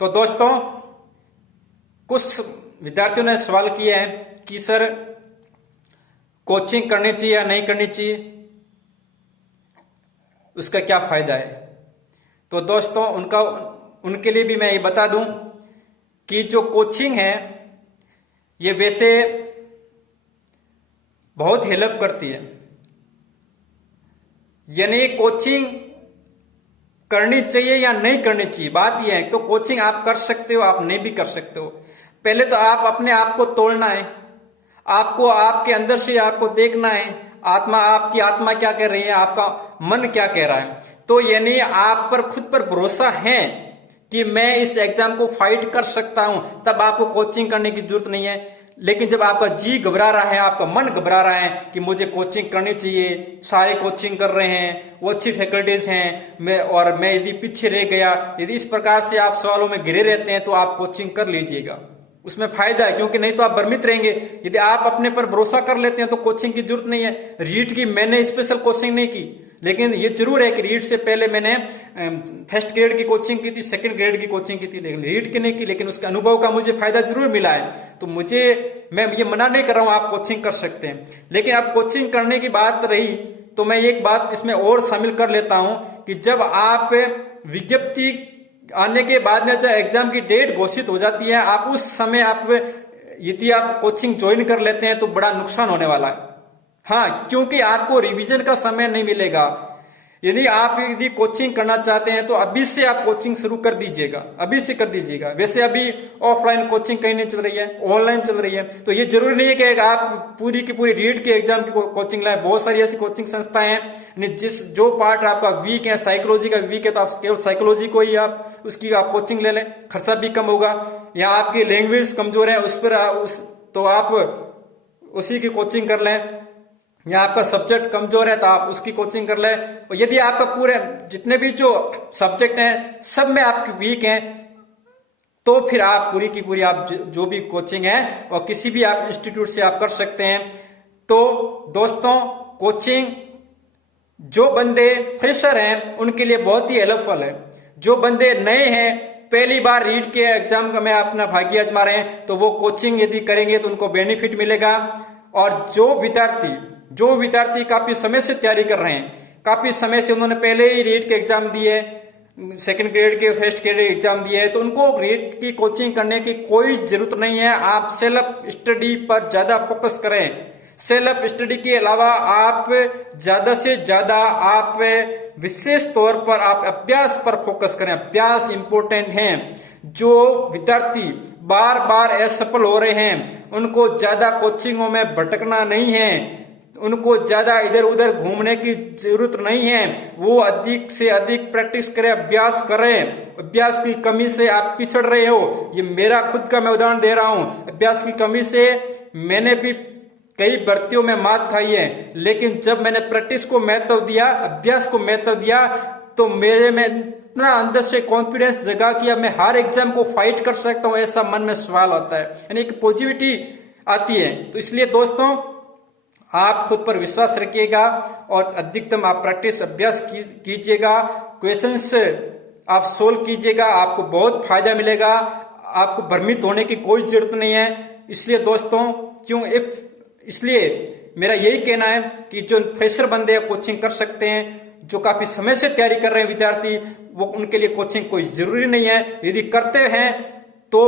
तो दोस्तों, कुछ विद्यार्थियों ने सवाल किए हैं कि सर कोचिंग करनी चाहिए या नहीं करनी चाहिए, उसका क्या फायदा है। तो दोस्तों, उनके लिए भी मैं ये बता दूं कि जो कोचिंग है ये वैसे बहुत हेल्प करती है, यानी कोचिंग करनी चाहिए या नहीं करनी चाहिए, बात यह है। तो कोचिंग आप कर सकते हो, आप नहीं भी कर सकते हो। पहले तो आप अपने आप को तोड़ना है, आपको आपके अंदर से आपको देखना है, आपकी आत्मा क्या कह रही है, आपका मन क्या कह रहा है। तो यानी आप पर खुद पर भरोसा है कि मैं इस एग्जाम को फाइट कर सकता हूं, तब आपको कोचिंग करने की जरूरत नहीं है। लेकिन जब आपका जी घबरा रहा है, आपका मन घबरा रहा है कि मुझे कोचिंग करनी चाहिए, सारे कोचिंग कर रहे हैं, वो अच्छी फैकल्टीज हैं, मैं यदि पीछे रह गया, यदि इस प्रकार से आप सवालों में घिरे रहते हैं तो आप कोचिंग कर लीजिएगा, उसमें फायदा है। क्योंकि नहीं तो आप भ्रमित रहेंगे। यदि आप अपने पर भरोसा कर लेते हैं तो कोचिंग की जरूरत नहीं है। रीट की मैंने स्पेशल कोचिंग नहीं की, लेकिन ये जरूर है कि रीट से पहले मैंने फर्स्ट ग्रेड की कोचिंग की थी, सेकंड ग्रेड की कोचिंग की थी, लेकिन रीट की नहीं की। लेकिन उसके अनुभव का मुझे फायदा जरूर मिला है। तो मैं ये मना नहीं कर रहा हूं, आप कोचिंग कर सकते हैं। लेकिन अब कोचिंग करने की बात रही तो मैं एक बात इसमें और शामिल कर लेता हूं कि जब आप विज्ञप्ति आने के बाद में जब एग्जाम की डेट घोषित हो जाती है, आप उस समय यदि आप कोचिंग ज्वाइन कर लेते हैं तो बड़ा नुकसान होने वाला है। हाँ, क्योंकि आपको रिवीजन का समय नहीं मिलेगा। यदि कोचिंग करना चाहते हैं तो अभी से आप कोचिंग शुरू कर दीजिएगा, अभी से कर दीजिएगा। वैसे अभी ऑफलाइन कोचिंग कहीं नहीं चल रही है, ऑनलाइन चल रही है। तो ये जरूरी नहीं है कि आप पूरी की पूरी रीट के एग्जाम की कोचिंग लाए। बहुत सारी ऐसी कोचिंग संस्थाएं हैं, जो पार्ट आपका वीक है, साइकोलॉजी का वीक है, तो आप केवल साइकोलॉजी को ही उसकी आप कोचिंग ले लें, खर्चा भी कम होगा। या आपकी लैंग्वेज कमजोर है तो आप उसी की कोचिंग कर लें, या आपका सब्जेक्ट कमजोर है तो आप उसकी कोचिंग कर ले। और यदि आपका पूरे जितने भी जो सब्जेक्ट हैं सब में आपके वीक हैं तो फिर आप पूरी की पूरी आप जो भी कोचिंग है और किसी भी आप इंस्टीट्यूट से आप कर सकते हैं। तो दोस्तों, कोचिंग जो बंदे फ्रेशर हैं उनके लिए बहुत ही हेल्पफुल है। जो बंदे नए हैं, पहली बार रीट के एग्जाम का में अपना भाग्य आजमा रहे हैं, तो वो कोचिंग यदि करेंगे तो उनको बेनिफिट मिलेगा। और जो विद्यार्थी काफी समय से तैयारी कर रहे हैं, काफी समय से उन्होंने पहले ही रीट के एग्जाम दिए, सेकंड ग्रेड के फर्स्ट ग्रेड एग्जाम दिए, तो उनको रीट की कोचिंग करने की कोई जरूरत नहीं है। आप सेल्फ स्टडी पर ज्यादा फोकस करें। सेल्फ स्टडी के अलावा आप ज्यादा से ज्यादा आप विशेष तौर पर आप अभ्यास पर फोकस करें। अभ्यास इंपॉर्टेंट है। जो विद्यार्थी बार बार असफल हो रहे हैं उनको ज्यादा कोचिंगों में भटकना नहीं है, उनको ज्यादा इधर उधर घूमने की जरूरत नहीं है। वो अधिक से अधिक प्रैक्टिस करें, अभ्यास करें। अभ्यास की कमी से आप पिछड़ रहे हो, ये मेरा खुद का मैं उदाहरण दे रहा हूं। अभ्यास की कमी से मैंने भी कई भर्तियों में मात खाई है, लेकिन जब मैंने प्रैक्टिस को महत्व दिया, अभ्यास को महत्व दिया, तो मेरे में इतना अंदर से कॉन्फिडेंस जगा कि अब मैं हर एग्जाम को फाइट कर सकता हूं, ऐसा मन में सवाल आता है, यानी एक पॉजिटिविटी आती है। तो इसलिए दोस्तों, आप खुद पर विश्वास रखिएगा और अधिकतम आप प्रैक्टिस अभ्यास कीजिएगा, क्वेश्चंस आप सोल्व कीजिएगा, आपको बहुत फायदा मिलेगा। आपको भ्रमित होने की कोई जरूरत नहीं है। इसलिए दोस्तों, इसलिए मेरा यही कहना है कि जो फ्रेशर बंदे कोचिंग कर सकते हैं, जो काफी समय से तैयारी कर रहे हैं विद्यार्थी, वो उनके लिए कोचिंग कोई जरूरी नहीं है। यदि करते हैं तो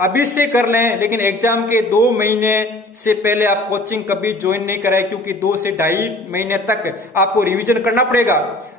अभी से कर लें, लेकिन एग्जाम के 2 महीने से पहले आप कोचिंग कभी ज्वाइन नहीं कराए, क्योंकि 2 से 2.5 महीने तक आपको रिवीजन करना पड़ेगा।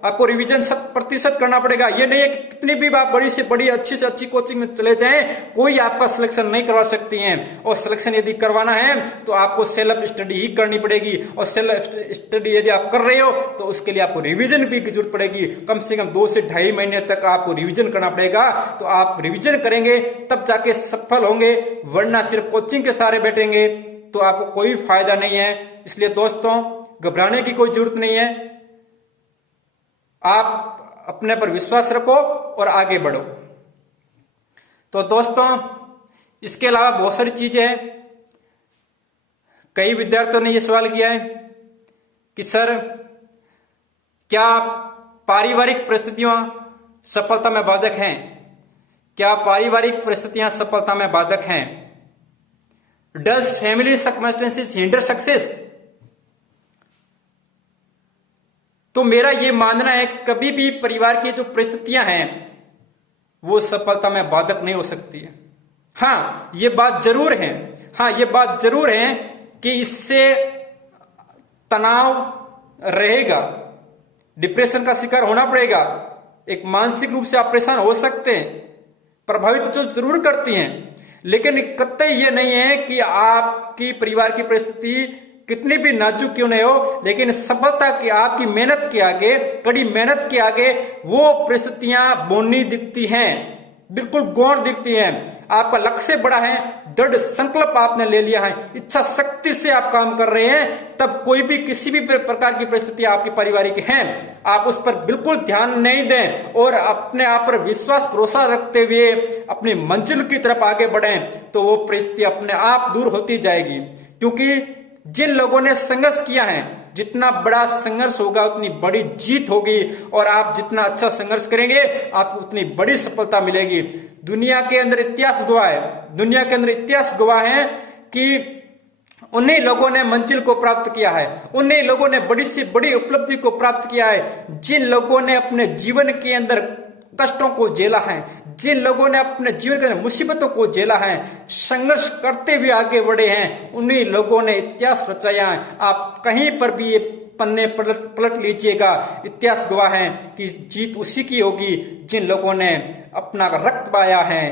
आपको रिवीजन 100% करना पड़ेगा। ये नहीं है कि कितनी भी आप बड़ी से बड़ी अच्छी से अच्छी कोचिंग में चले जाएं, कोई आपका सिलेक्शन नहीं करवा सकती है। और सिलेक्शन यदि करवाना है तो आपको सेल्फ स्टडी ही करनी पड़ेगी। और सेल्फ स्टडी यदि आप कर रहे हो तो उसके लिए आपको रिवीजन भी की जरूरत पड़ेगी। कम से कम 2 से 2.5 महीने तक आपको रिवीजन करना पड़ेगा। तो आप रिवीजन करेंगे तब जाके सफल होंगे, वरना सिर्फ कोचिंग के सहारे बैठेंगे तो आपको कोई फायदा नहीं है। इसलिए दोस्तों, घबराने की कोई जरूरत नहीं है। आप अपने पर विश्वास रखो और आगे बढ़ो। तो दोस्तों, इसके अलावा बहुत सारी चीजें हैं। कई विद्यार्थियों ने यह सवाल किया है कि सर, क्या पारिवारिक परिस्थितियां सफलता में बाधक हैं? क्या पारिवारिक परिस्थितियां सफलता में बाधक हैं? Does family circumstances hinder success? तो मेरा यह मानना है, कभी भी परिवार की जो परिस्थितियां हैं वो सफलता में बाधक नहीं हो सकती है। हाँ, ये बात जरूर है, ये बात जरूर है कि इससे तनाव रहेगा, डिप्रेशन का शिकार होना पड़ेगा, एक मानसिक रूप से आप परेशान हो सकते हैं, प्रभावित तो जरूर करती हैं। लेकिन कतई ये नहीं है कि आपकी परिवार की परिस्थिति कितनी भी नाजुक क्यों नहीं हो, लेकिन सफलता की आपकी मेहनत के आगे, कड़ी मेहनत के आगे वो परिस्थितियां बौनी दिखती हैं, बिल्कुल गौर दिखती हैं। आपका लक्ष्य बड़ा है, दृढ़ संकल्प आपने ले लिया है, इच्छा शक्ति से आप काम कर रहे हैं, तब कोई भी किसी भी प्रकार की परिस्थिति आपकी पारिवारिक हैं, आप उस पर बिल्कुल ध्यान नहीं दें और अपने आप पर विश्वास भरोसा रखते हुए अपनी मंजिल की तरफ आगे बढ़ें, तो वो परिस्थिति अपने आप दूर होती जाएगी। क्योंकि जिन लोगों ने संघर्ष किया है, जितना बड़ा संघर्ष होगा उतनी बड़ी जीत होगी, और आप जितना अच्छा संघर्ष करेंगे आपको उतनी बड़ी सफलता मिलेगी। दुनिया के अंदर इतिहास गवाह है, दुनिया के अंदर इतिहास गवाह है कि उन्हीं लोगों ने मंजिल को प्राप्त किया है, उन्हीं लोगों ने बड़ी से बड़ी उपलब्धि को प्राप्त किया है, जिन लोगों ने अपने जीवन के अंदर कष्टों को झेला है, जिन लोगों ने अपने जीवन के मुसीबतों को झेला है, संघर्ष करते हुए आगे बढ़े हैं, उन्हीं लोगों ने इतिहास रचाया है। आप कहीं पर भी ये पन्ने पलट लीजिएगा, इतिहास गवाह है कि जीत उसी की होगी जिन लोगों ने अपना रक्त बहाया है,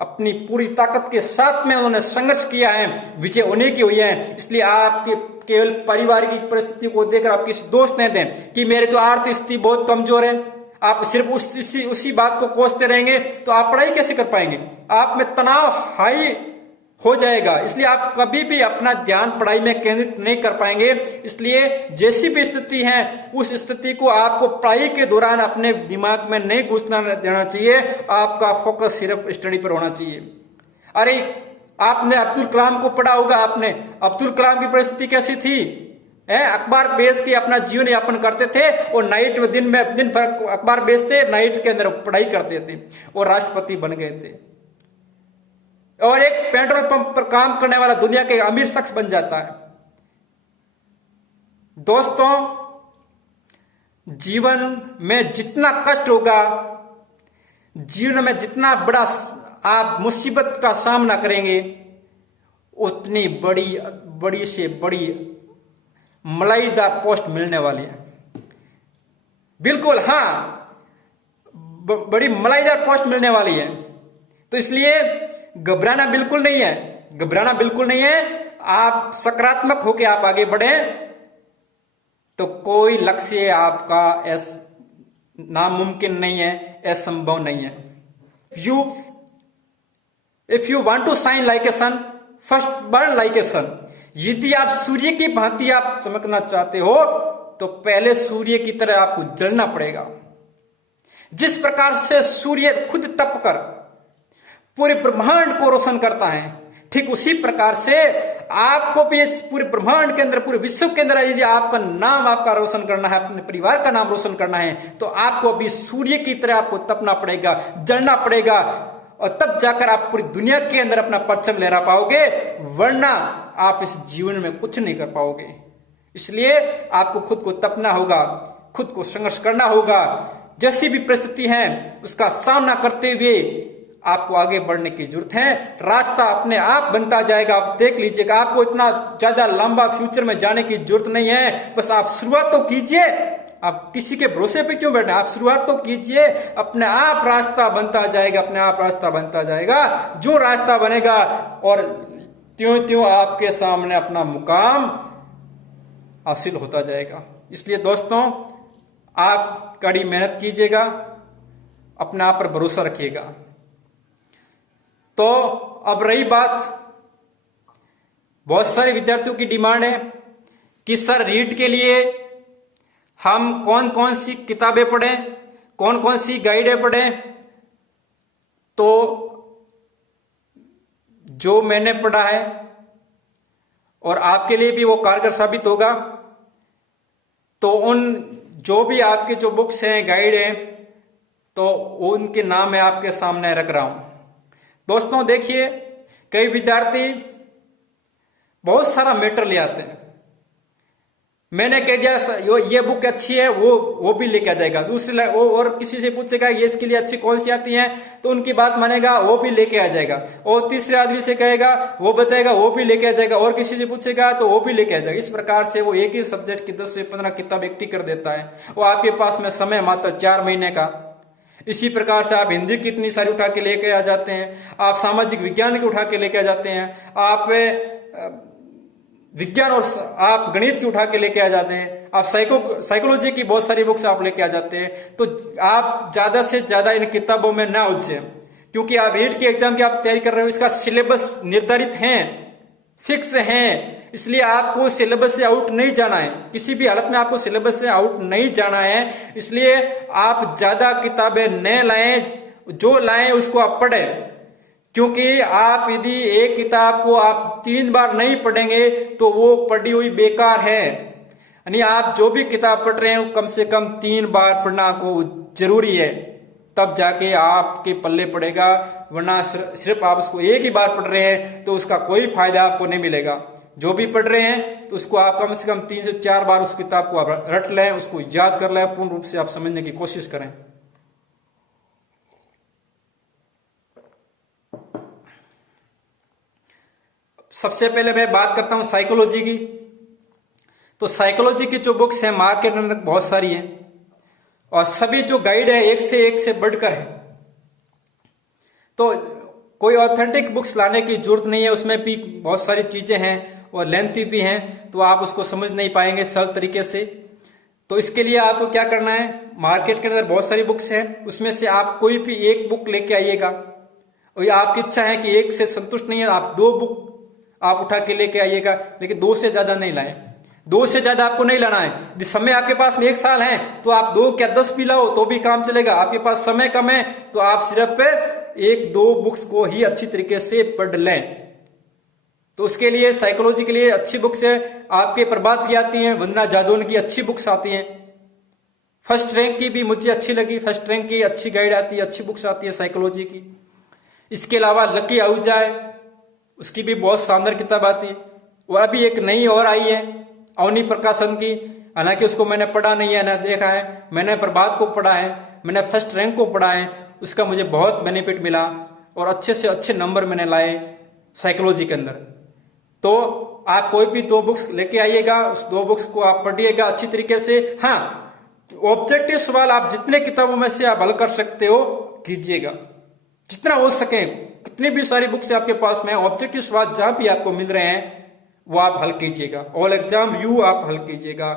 अपनी पूरी ताकत के साथ में उन्होंने संघर्ष किया है, विजय उन्हीं की हुई है। इसलिए आपके केवल पारिवारिक की परिस्थिति को देखकर आप किसी दोस्त नहीं दें कि मेरी तो आर्थिक स्थिति बहुत कमजोर है, आप सिर्फ उसी बात को कोसते रहेंगे तो आप पढ़ाई कैसे कर पाएंगे? आप में तनाव हाई हो जाएगा। इसलिए आप कभी भी अपना ध्यान पढ़ाई में केंद्रित नहीं कर पाएंगे। इसलिए जैसी भी स्थिति है उस स्थिति को आपको पढ़ाई के दौरान अपने दिमाग में नहीं घुसना देना चाहिए, आपका फोकस सिर्फ स्टडी पर होना चाहिए। अरे, आपने अब्दुल कलाम को पढ़ा होगा, आपने अब्दुल कलाम की परिस्थिति कैसी थी? अखबार बेच के अपना जीवन यापन करते थे और नाइट में दिन भर अखबार बेचते, नाइट के अंदर पढ़ाई करते थे और राष्ट्रपति बन गए थे। और एक पेट्रोल पंप पर काम करने वाला दुनिया के अमीर शख्स बन जाता है। दोस्तों, जीवन में जितना कष्ट होगा, जीवन में जितना बड़ा आप मुसीबत का सामना करेंगे, उतनी बड़ी से बड़ी मलाईदार पोस्ट मिलने वाली है। बिल्कुल, बड़ी मलाईदार पोस्ट मिलने वाली है। तो इसलिए घबराना बिल्कुल नहीं है, घबराना बिल्कुल नहीं है। आप सकारात्मक होकर आप आगे बढ़े तो कोई लक्ष्य आपका नामुमकिन नहीं है, असंभव नहीं है। If you want to shine like a sun, first burn like a sun. यदि आप सूर्य की भांति आप चमकना चाहते हो तो पहले सूर्य की तरह आपको जलना पड़ेगा। जिस प्रकार से सूर्य खुद तपकर पूरे ब्रह्मांड को रोशन करता है, ठीक उसी प्रकार से आपको भी इस पूरे ब्रह्मांड के अंदर, पूरे विश्व के अंदर यदि आपका नाम आपका रोशन करना है, अपने परिवार का नाम रोशन करना है, तो आपको अभी सूर्य की तरह आपको तपना पड़ेगा, जलना पड़ेगा, और तब जाकर आप पूरी दुनिया के अंदर अपना परचम लहरा पाओगे, वरना आप इस जीवन में कुछ नहीं कर पाओगे। इसलिए आपको खुद को तपना होगा, खुद को संघर्ष करना होगा। जैसी भी परिस्थिति है उसका सामना करते हुए आपको आगे बढ़ने की जरूरत है। रास्ता अपने आप बनता जाएगा, आप देख लीजिएगा। आपको इतना ज्यादा लंबा फ्यूचर में जाने की जरूरत नहीं है, बस आप शुरुआत तो कीजिए। आप किसी के भरोसे पे क्यों बैठे, आप शुरुआत तो कीजिए, अपने आप रास्ता बनता जाएगा, अपने आप रास्ता बनता जाएगा। जो रास्ता बनेगा और त्यों त्यों आपके सामने अपना मुकाम हासिल होता जाएगा। इसलिए दोस्तों, आप कड़ी मेहनत कीजिएगा, अपने आप पर भरोसा रखिएगा। तो अब रही बात, बहुत सारे विद्यार्थियों की डिमांड है कि सर रीट के लिए हम कौन कौन सी किताबें पढ़ें, कौन कौन सी गाइडें पढ़ें। तो जो मैंने पढ़ा है और आपके लिए भी वो कारगर साबित होगा, तो उन जो भी आपके जो बुक्स हैं, गाइड हैं, तो उनके नाम मैं आपके सामने रख रहा हूं। दोस्तों देखिए, कई विद्यार्थी बहुत सारा मैटर ले आते हैं। मैंने कह दिया ये बुक अच्छी है, वो भी लेके आ जाएगा। दूसरी वो और किसी से पूछेगा ये इसके लिए अच्छी कौन सी आती है, तो उनकी बात मानेगा, वो भी लेके आ जाएगा। और तीसरे आदमी से कहेगा, वो बताएगा, वो भी लेके आ जाएगा। और किसी से पूछेगा तो वो भी लेके आ जाएगा। इस प्रकार से वो एक ही सब्जेक्ट की 10 से 15 किताब इकट्ठी कर देता है। वो आपके पास में समय मात्र 4 महीने का। इसी प्रकार से आप हिंदी की इतनी सारी उठा के लेके आ जाते हैं, आप सामाजिक विज्ञान की उठा के लेके आ जाते हैं, आप विज्ञान और आप गणित की उठा के लेके आ जाते हैं, आप साइकोलॉजी की बहुत सारी बुक्स आप लेके आ जाते हैं। तो आप ज्यादा से ज्यादा इन किताबों में ना उलझे, क्योंकि आप रीट के एग्जाम की आप तैयारी कर रहे हो, इसका सिलेबस निर्धारित है, फिक्स है। इसलिए आपको सिलेबस से आउट नहीं जाना है, किसी भी हालत में आपको सिलेबस से आउट नहीं जाना है। इसलिए आप ज्यादा किताबें न लाएं, जो लाएं उसको आप पढ़ें। क्योंकि आप यदि एक किताब को आप 3 बार नहीं पढ़ेंगे तो वो पढ़ी हुई बेकार है। यानी आप जो भी किताब पढ़ रहे हैं कम से कम 3 बार पढ़ना को जरूरी है, तब जाके आपके पल्ले पड़ेगा। वरना सिर्फ आप उसको एक ही बार पढ़ रहे हैं तो उसका कोई फायदा आपको नहीं मिलेगा। जो भी पढ़ रहे हैं तो उसको आप कम से कम 3 से 4 बार उस किताब को आप रट लें, उसको याद कर लें, पूर्ण रूप से आप समझने की कोशिश करें। सबसे पहले मैं बात करता हूं साइकोलॉजी की। तो साइकोलॉजी की जो बुक्स हैं मार्केट में बहुत सारी हैं, और सभी जो गाइड है एक से बढ़कर है। तो कोई ऑथेंटिक बुक्स लाने की जरूरत नहीं है, उसमें भी बहुत सारी चीजें हैं और लेंथी भी हैं, तो आप उसको समझ नहीं पाएंगे सरल तरीके से। तो इसके लिए आपको क्या करना है, मार्केट के अंदर बहुत सारी बुक्स हैं, उसमें से आप कोई भी एक बुक लेके आइएगा। और आपकी इच्छा है कि एक से संतुष्ट नहीं है, आप 2 बुक आप उठा के लेके आइएगा, लेकिन 2 से ज्यादा नहीं लाएं। 2 से ज्यादा आपको नहीं लाना है। यदि समय आपके पास में 1 साल है तो आप 2 क्या 10 भी लाओ तो भी काम चलेगा। आपके पास समय कम है तो आप सिर्फ 1-2 बुक्स को ही अच्छी तरीके से पढ़ लें। तो उसके लिए साइकोलॉजी के लिए अच्छी बुक्स है, आपके प्रभात की आती हैं, वंदना जादौन की अच्छी बुक्स आती हैं, फर्स्ट रैंक की भी मुझे अच्छी लगी, फर्स्ट रैंक की अच्छी गाइड आती है, अच्छी बुक्स आती है साइकोलॉजी की। इसके अलावा लकी आहूजा है, उसकी भी बहुत शानदार किताब आती है। वह अभी एक नई और आई है अवनी प्रकाशन की, हालांकि उसको मैंने पढ़ा नहीं है ना देखा है, मैंने प्रभात को पढ़ा है, मैंने फर्स्ट रैंक को पढ़ा है, उसका मुझे बहुत बेनिफिट मिला और अच्छे से अच्छे नंबर मैंने लाए साइकोलॉजी के अंदर। तो आप कोई भी 2 बुक्स लेके आइएगा, उस 2 बुक्स को आप पढ़िएगा अच्छी तरीके से। हाँ, ऑब्जेक्टिव सवाल आप जितने किताबों में से आप हल कर सकते हो कीजिएगा, जितना हो सके। कितनी भी सारी बुक्स आपके पास में, ऑब्जेक्टिव सवाल जहां भी आपको मिल रहे हैं वो आप हल कीजिएगा। ऑल एग्जाम यू आप हल कीजिएगा,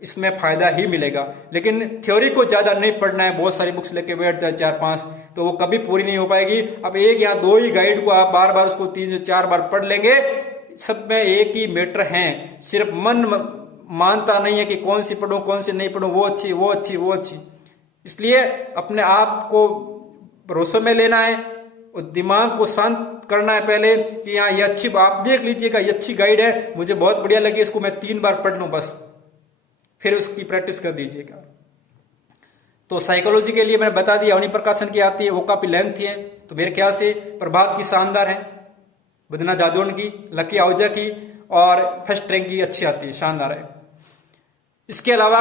इसमें फायदा ही मिलेगा। लेकिन थ्योरी को ज्यादा नहीं पढ़ना है, बहुत सारी बुक्स लेके बैठ जाए 4-5 तो वो कभी पूरी नहीं हो पाएगी। अब 1 या 2 ही गाइड को आप बार बार उसको 3 से 4 बार पढ़ लेंगे, सब में एक ही मैटर है, सिर्फ मन मानता नहीं है कि कौन सी पढ़ो कौन सी नहीं पढ़ो, वो अच्छी वो अच्छी वो अच्छी। इसलिए अपने आप को भरोसे में लेना है और दिमाग को शांत करना है पहले कि हाँ ये अच्छी, आप देख लीजिएगा ये अच्छी गाइड है, मुझे बहुत बढ़िया लगी, इसको मैं 3 बार पढ़ लूं बस, फिर उसकी प्रैक्टिस कर दीजिएगा। तो साइकोलॉजी के लिए मैंने बता दिया, अवनी प्रकाशन की आती है, वो काफी लेंथ है, तो मेरे ख्याल से प्रभात की शानदार है, वंदना जादौन की, लकी आहूजा की और फर्स्ट रैंक की अच्छी आती है, शानदार है। इसके अलावा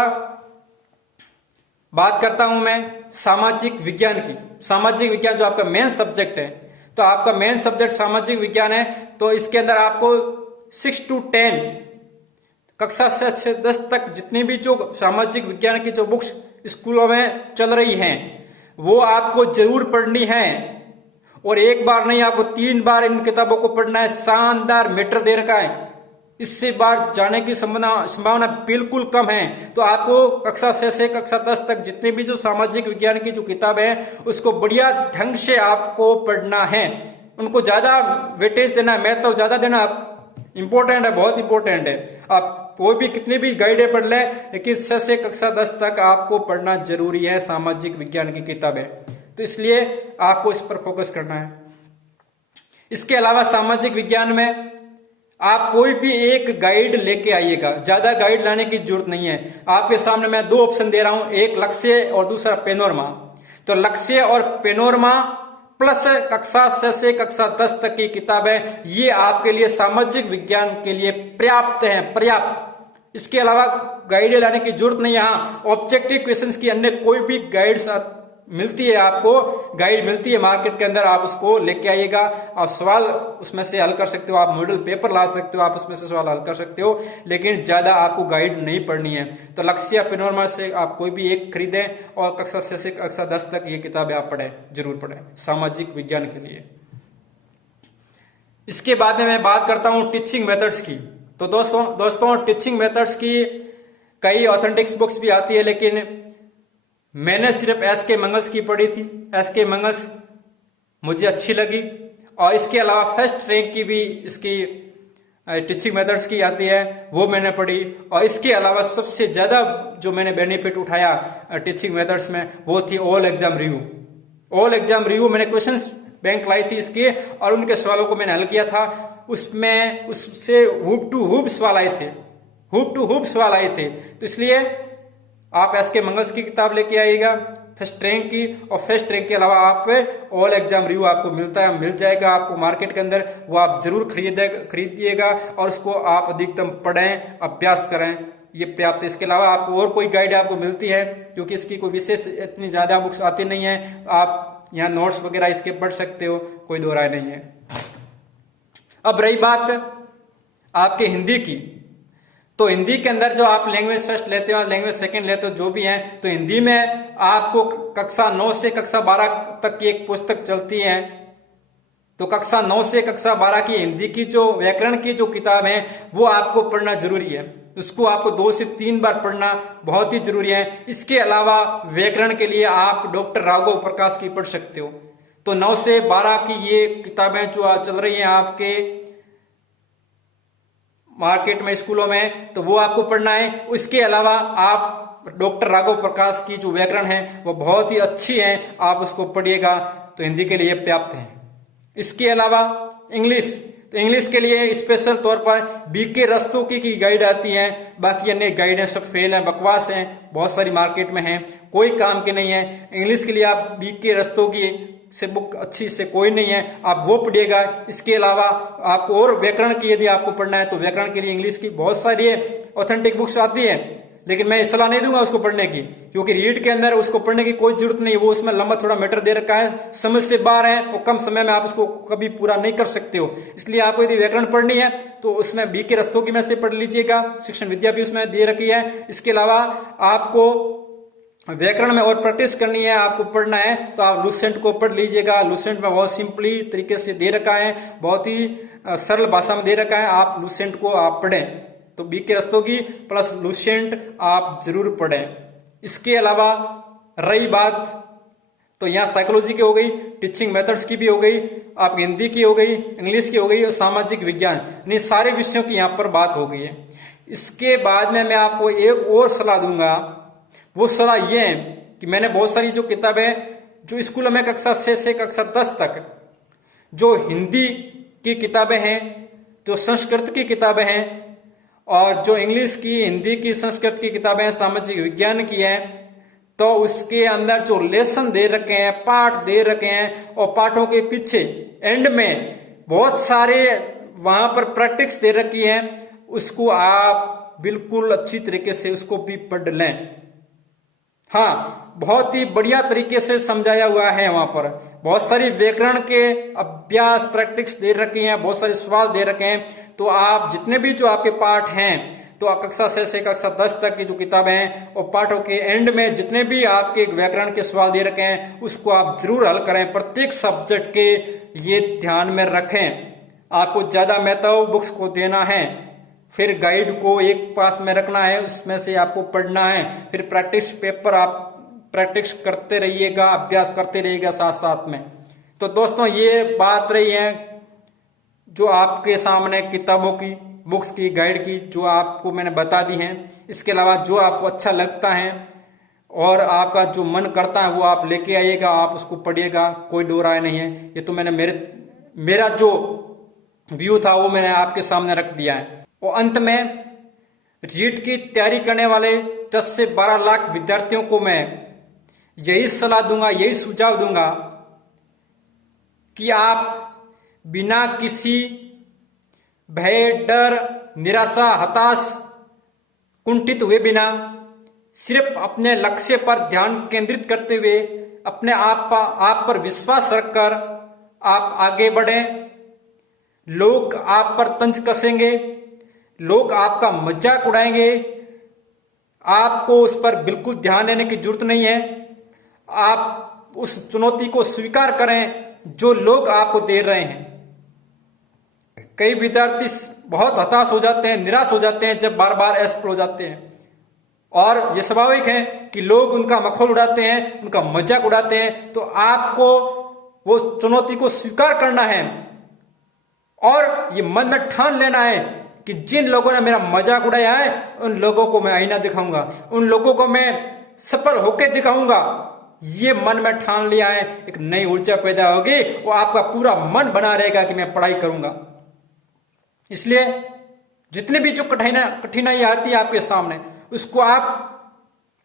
बात करता हूं मैं सामाजिक विज्ञान की। सामाजिक विज्ञान जो आपका मेन सब्जेक्ट है, तो आपका मेन सब्जेक्ट सामाजिक विज्ञान है, तो इसके अंदर आपको 6 to 10 कक्षा से 10 तक जितनी भी जो सामाजिक विज्ञान की जो बुक्स स्कूलों में चल रही हैं वो आपको जरूर पढ़नी है, और एक बार नहीं आपको 3 बार इन किताबों को पढ़ना है। शानदार मैटर दे रखा है, इससे बाहर जाने की संभावना बिल्कुल कम है। तो आपको कक्षा 6 से कक्षा 10 तक जितने भी जो सामाजिक विज्ञान की जो किताब है उसको बढ़िया ढंग से आपको पढ़ना है, उनको ज्यादा वेटेज देना है, महत्व ज्यादा देना इंपॉर्टेंट है, बहुत इंपॉर्टेंट है। आप कोई भी कितनी भी गाइडें पढ़ लें, लेकिन 6 से कक्षा 10 तक आपको पढ़ना जरूरी है सामाजिक विज्ञान की किताबें, तो इसलिए आपको इस पर फोकस करना है। इसके अलावा सामाजिक विज्ञान में आप कोई भी एक गाइड लेके आइएगा, ज्यादा गाइड लाने की जरूरत नहीं है। आपके सामने मैं 2 ऑप्शन दे रहा हूं, एक लक्ष्य और दूसरा पेनोरमा। तो लक्ष्य और पेनोरमा प्लस कक्षा 6 से कक्षा 10 तक की किताबें, ये आपके लिए सामाजिक विज्ञान के लिए पर्याप्त है, पर्याप्त। इसके अलावा गाइड लाने की जरूरत नहीं है। यहाँ ऑब्जेक्टिव क्वेश्चंस की अन्य कोई भी गाइड मिलती है, आपको गाइड मिलती है मार्केट के अंदर, आप उसको लेके आइएगा। आप सवाल उसमें से हल कर सकते हो, आप मॉडल पेपर ला सकते हो, आप उसमें से सवाल हल कर सकते हो, लेकिन ज्यादा आपको गाइड नहीं पढ़नी है। तो लक्ष्य या पेनोरमा से आप कोई भी एक खरीदें और कक्षा 6 से कक्षा 10 तक ये किताबें आप पढ़ें, जरूर पढ़ें सामाजिक विज्ञान के लिए। इसके बाद में मैं बात करता हूं टीचिंग मेथड्स की। तो दोस्तों टीचिंग मेथड्स की कई ऑथेंटिक्स बुक्स भी आती है, लेकिन मैंने सिर्फ एस.के. मंगल्स की पढ़ी थी। एस.के. मंगल्स मुझे अच्छी लगी, और इसके अलावा फर्स्ट रैंक की भी इसकी टीचिंग मेथड्स की आती है, वो मैंने पढ़ी। और इसके अलावा सबसे ज्यादा जो मैंने बेनिफिट उठाया टीचिंग मेथड्स में वो थी all exam review. All exam review मैंने क्वेश्चन बैंक लाई थी इसके, और उनके सवालों को मैंने हल किया था। उसमें उससे हुब टू हुब सवाल आए थे, हुब टू हुब सवाल आए थे। तो इसलिए आप एस.के. मंगल्स की किताब लेके आइएगा फर्स्ट रैंक की, और फर्स्ट रैंक के अलावा आप ऑल एग्जाम रिव्यू आपको मिल जाएगा आपको मार्केट के अंदर, वो आप जरूर खरीदिएगा और उसको आप अधिकतम पढ़ें, अभ्यास करें, ये पर्याप्त है। इसके अलावा आपको और कोई गाइड आपको मिलती है, क्योंकि इसकी कोई विशेष इतनी ज्यादा बुक्स आती नहीं है, आप यहाँ नोट्स वगैरह इसके पढ़ सकते हो, कोई दो राय नहीं है। अब रही बात आपके हिंदी की, तो हिंदी के अंदर जो आप लैंग्वेज फर्स्ट लेते हो, लैंग्वेज सेकंड लेते हो, जो भी है, तो हिंदी में आपको कक्षा 9 से कक्षा 12 तक की एक पुस्तक चलती है। तो कक्षा 9 से कक्षा 12 की हिंदी की जो व्याकरण की जो किताब है वो आपको पढ़ना जरूरी है, उसको आपको 2 से 3 बार पढ़ना बहुत ही जरूरी है। इसके अलावा व्याकरण के लिए आप डॉक्टर राघव प्रकाश की पढ़ सकते हो। तो 9 से 12 की ये किताबें जो चल रही हैं आपके मार्केट में, स्कूलों में, तो वो आपको पढ़ना है। उसके अलावा आप डॉक्टर राघव प्रकाश की जो व्याकरण है वो बहुत ही अच्छी है, आप उसको पढ़िएगा, तो हिंदी के लिए पर्याप्त है। इसके अलावा इंग्लिश, तो इंग्लिश के लिए स्पेशल तौर पर बी.के. रस्तोगी की गाइड आती है, बाकी अन्य गाइड है सब फेल है, बकवास है, बहुत सारी मार्केट में है, कोई काम के नहीं है। इंग्लिश के लिए आप बी.के. रस्तोगी से बुक अच्छी से कोई नहीं है, आप वो पढ़िएगा। इसके अलावा आपको और व्याकरण की यदि आपको पढ़ना है तो व्याकरण के लिए इंग्लिश की बहुत सारी ऑथेंटिक बुक्स आती है, लेकिन मैं सलाह नहीं दूंगा उसको पढ़ने की, क्योंकि रीड के अंदर उसको पढ़ने की कोई जरूरत नहीं है। वो उसमें लंबा थोड़ा मैटर दे रखा है, समझ से बाहर है, और कम समय में आप उसको कभी पूरा नहीं कर सकते हो। इसलिए आपको यदि व्याकरण पढ़नी है तो उसमें बी.के. रस्तोगी में से पढ़ लीजिएगा, शिक्षण विद्या भी उसमें दे रखी है। इसके अलावा आपको व्याकरण में और प्रैक्टिस करनी है, आपको पढ़ना है, तो आप लुसेंट को पढ़ लीजिएगा। लुसेंट में बहुत सिंपली तरीके से दे रखा है, बहुत ही सरल भाषा में दे रखा है, आप लुसेंट को आप पढ़ें। तो बी.के. रस्तोगी प्लस लुसेंट आप जरूर पढ़ें। इसके अलावा रही बात, तो यहाँ साइकोलॉजी की हो गई, टीचिंग मेथड्स की भी हो गई, आप हिंदी की हो गई, इंग्लिश की हो गई, और सामाजिक विज्ञान, इन सारे विषयों की यहाँ पर बात हो गई है। इसके बाद में मैं आपको एक और सलाह दूंगा, वो सलाह ये है कि मैंने बहुत सारी जो किताबें जो स्कूल में कक्षा 6 से कक्षा 10 तक जो हिंदी की किताबें हैं, जो संस्कृत की किताबें हैं, और जो इंग्लिश की, हिंदी की, संस्कृत की किताबें हैं, सामाजिक विज्ञान की है, तो उसके अंदर जो लेसन दे रखे हैं, पाठ दे रखे हैं, और पाठों के पीछे एंड में बहुत सारे वहां पर प्रैक्टिस दे रखी है, उसको आप बिल्कुल अच्छी तरीके से उसको भी पढ़ लें। हाँ, बहुत ही बढ़िया तरीके से समझाया हुआ है। वहां पर बहुत सारी व्याकरण के अभ्यास प्रैक्टिस दे रखी हैं, बहुत सारे सवाल दे रखे हैं। तो आप जितने भी जो आपके पाठ हैं, तो कक्षा 6 से कक्षा 10 तक की जो किताबें हैं, और पाठों के एंड में जितने भी आपके व्याकरण के सवाल दे रखे हैं, उसको आप जरूर हल करें। प्रत्येक सब्जेक्ट के ये ध्यान में रखें। आपको ज्यादा महत्व बुक्स को देना है, फिर गाइड को एक पास में रखना है, उसमें से आपको पढ़ना है, फिर प्रैक्टिस पेपर आप प्रैक्टिस करते रहिएगा, अभ्यास करते रहिएगा साथ साथ में। तो दोस्तों, ये बात रही है जो आपके सामने किताबों की, बुक्स की, गाइड की, जो आपको मैंने बता दी हैं। इसके अलावा जो आपको अच्छा लगता है और आपका जो मन करता है वो आप लेके आइएगा, आप उसको पढ़िएगा, कोई दो राय नहीं है। ये तो मैंने मेरा जो व्यू था वो मैंने आपके सामने रख दिया है। और अंत में रीट की तैयारी करने वाले 10 से 12 लाख विद्यार्थियों को मैं यही सलाह दूंगा, यही सुझाव दूंगा कि आप बिना किसी भय, डर, निराशा, हताश, कुंठित हुए बिना सिर्फ अपने लक्ष्य पर ध्यान केंद्रित करते हुए अपने आप पर विश्वास रखकर आप आगे बढ़ें। लोग आप पर तंज कसेंगे, लोग आपका मजाक उड़ाएंगे, आपको उस पर बिल्कुल ध्यान देने की जरूरत नहीं है। आप उस चुनौती को स्वीकार करें जो लोग आपको दे रहे हैं। कई विद्यार्थी बहुत हताश हो जाते हैं, निराश हो जाते हैं जब बार बार असफल हो जाते हैं, और यह स्वाभाविक है कि लोग उनका मखौल उड़ाते हैं, उनका मजाक उड़ाते हैं। तो आपको वो चुनौती को स्वीकार करना है और ये मन में ठान लेना है कि जिन लोगों ने मेरा मजाक उड़ाया है उन लोगों को मैं आईना दिखाऊंगा, उन लोगों को मैं सफल होकर दिखाऊंगा। ये मन में ठान लिया है, एक नई ऊर्जा पैदा होगी, वो आपका पूरा मन बना रहेगा कि मैं पढ़ाई करूंगा। इसलिए जितने भी जो कठिनाई आती है आपके सामने, उसको आप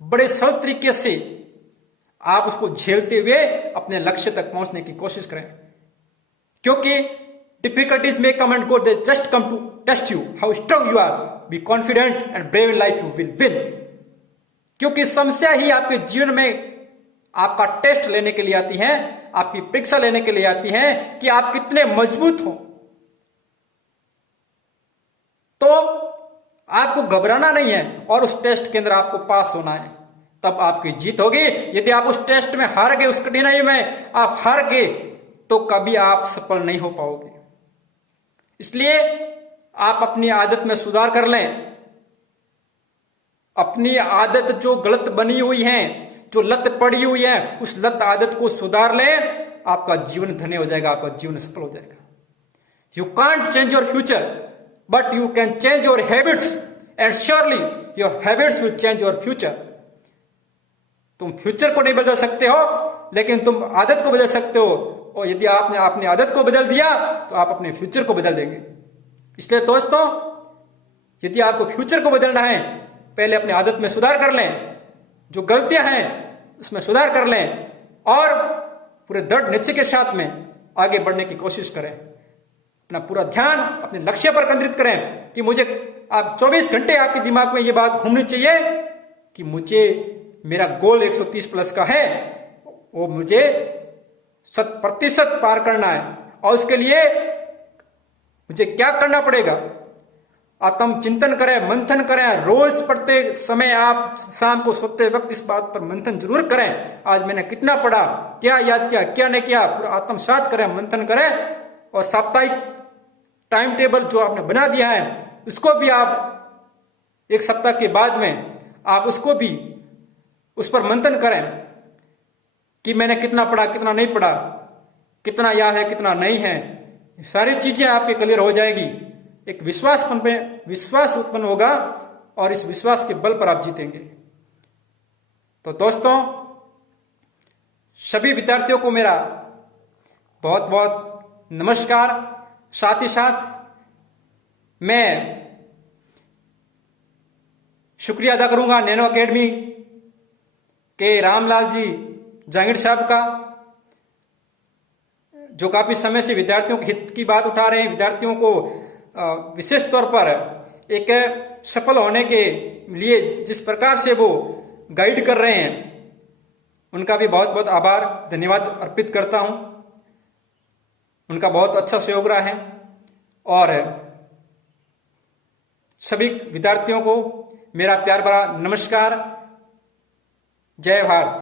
बड़े सरल तरीके से आप उसको झेलते हुए अपने लक्ष्य तक पहुंचने की कोशिश करें। क्योंकि difficulties may come and go, they just come to test you how strong you are. Be confident and brave in life, you will win. क्योंकि समस्या ही आपके जीवन में आपका टेस्ट लेने के लिए आती है, आपकी परीक्षा लेने के लिए आती है कि आप कितने मजबूत हो। तो आपको घबराना नहीं है और उस टेस्ट के अंदर आपको पास होना है, तब आपकी जीत होगी। यदि आप उस टेस्ट में हार गए, उस कठिनाई में आप हार गए, तो कभी आप सफल नहीं हो पाओगे। इसलिए आप अपनी आदत में सुधार कर लें। अपनी आदत जो गलत बनी हुई है, जो लत पड़ी हुई है, उस लत आदत को सुधार लें, आपका जीवन धन्य हो जाएगा, आपका जीवन सफल हो जाएगा। You can't change your future but you can change your habits and surely your habits will change your future. तुम फ्यूचर को नहीं बदल सकते हो, लेकिन तुम आदत को बदल सकते हो, और यदि आपने अपनी आदत को बदल दिया तो आप अपने फ्यूचर को बदल देंगे। इसलिए दोस्तों, यदि आपको फ्यूचर को बदलना है, पहले अपनी आदत में सुधार कर लें, जो गलतियां हैं उसमें सुधार कर लें, और पूरे दृढ़ निश्चय के साथ में आगे बढ़ने की कोशिश करें। अपना पूरा ध्यान अपने लक्ष्य पर केंद्रित करें कि मुझे, आप 24 घंटे आपके दिमाग में ये बात घूमनी चाहिए कि मुझे मेरा गोल 130 प्लस का है, वो मुझे 100% पार करना है, और उसके लिए मुझे क्या करना पड़ेगा। आत्म चिंतन करें, मंथन करें। रोज पढ़ते समय आप शाम को सोते वक्त इस बात पर मंथन जरूर करें, आज मैंने कितना पढ़ा, क्या याद किया, क्या नहीं किया, पूरा आत्मसात करें, मंथन करें। और साप्ताहिक टाइम टेबल जो आपने बना दिया है, उसको भी आप एक सप्ताह के बाद में आप उसको भी उस पर मंथन करें कि मैंने कितना पढ़ा, कितना नहीं पढ़ा, कितना याद है, कितना नहीं है। सारी चीजें आपके क्लियर हो जाएगी। एक विश्वास उत्पन्न होगा, और इस विश्वास के बल पर आप जीतेंगे। तो दोस्तों, सभी विद्यार्थियों को मेरा बहुत बहुत नमस्कार। साथ ही साथ मैं शुक्रिया अदा करूंगा नैनो एकेडमी के रामलाल जी जहांगीर साहब का, जो काफी समय से विद्यार्थियों के हित की बात उठा रहे हैं, विद्यार्थियों को विशेष तौर पर एक सफल होने के लिए जिस प्रकार से वो गाइड कर रहे हैं, उनका भी बहुत बहुत आभार धन्यवाद अर्पित करता हूं। उनका बहुत अच्छा सहयोग रहा है। और सभी विद्यार्थियों को मेरा प्यार भरा नमस्कार। जय भारत।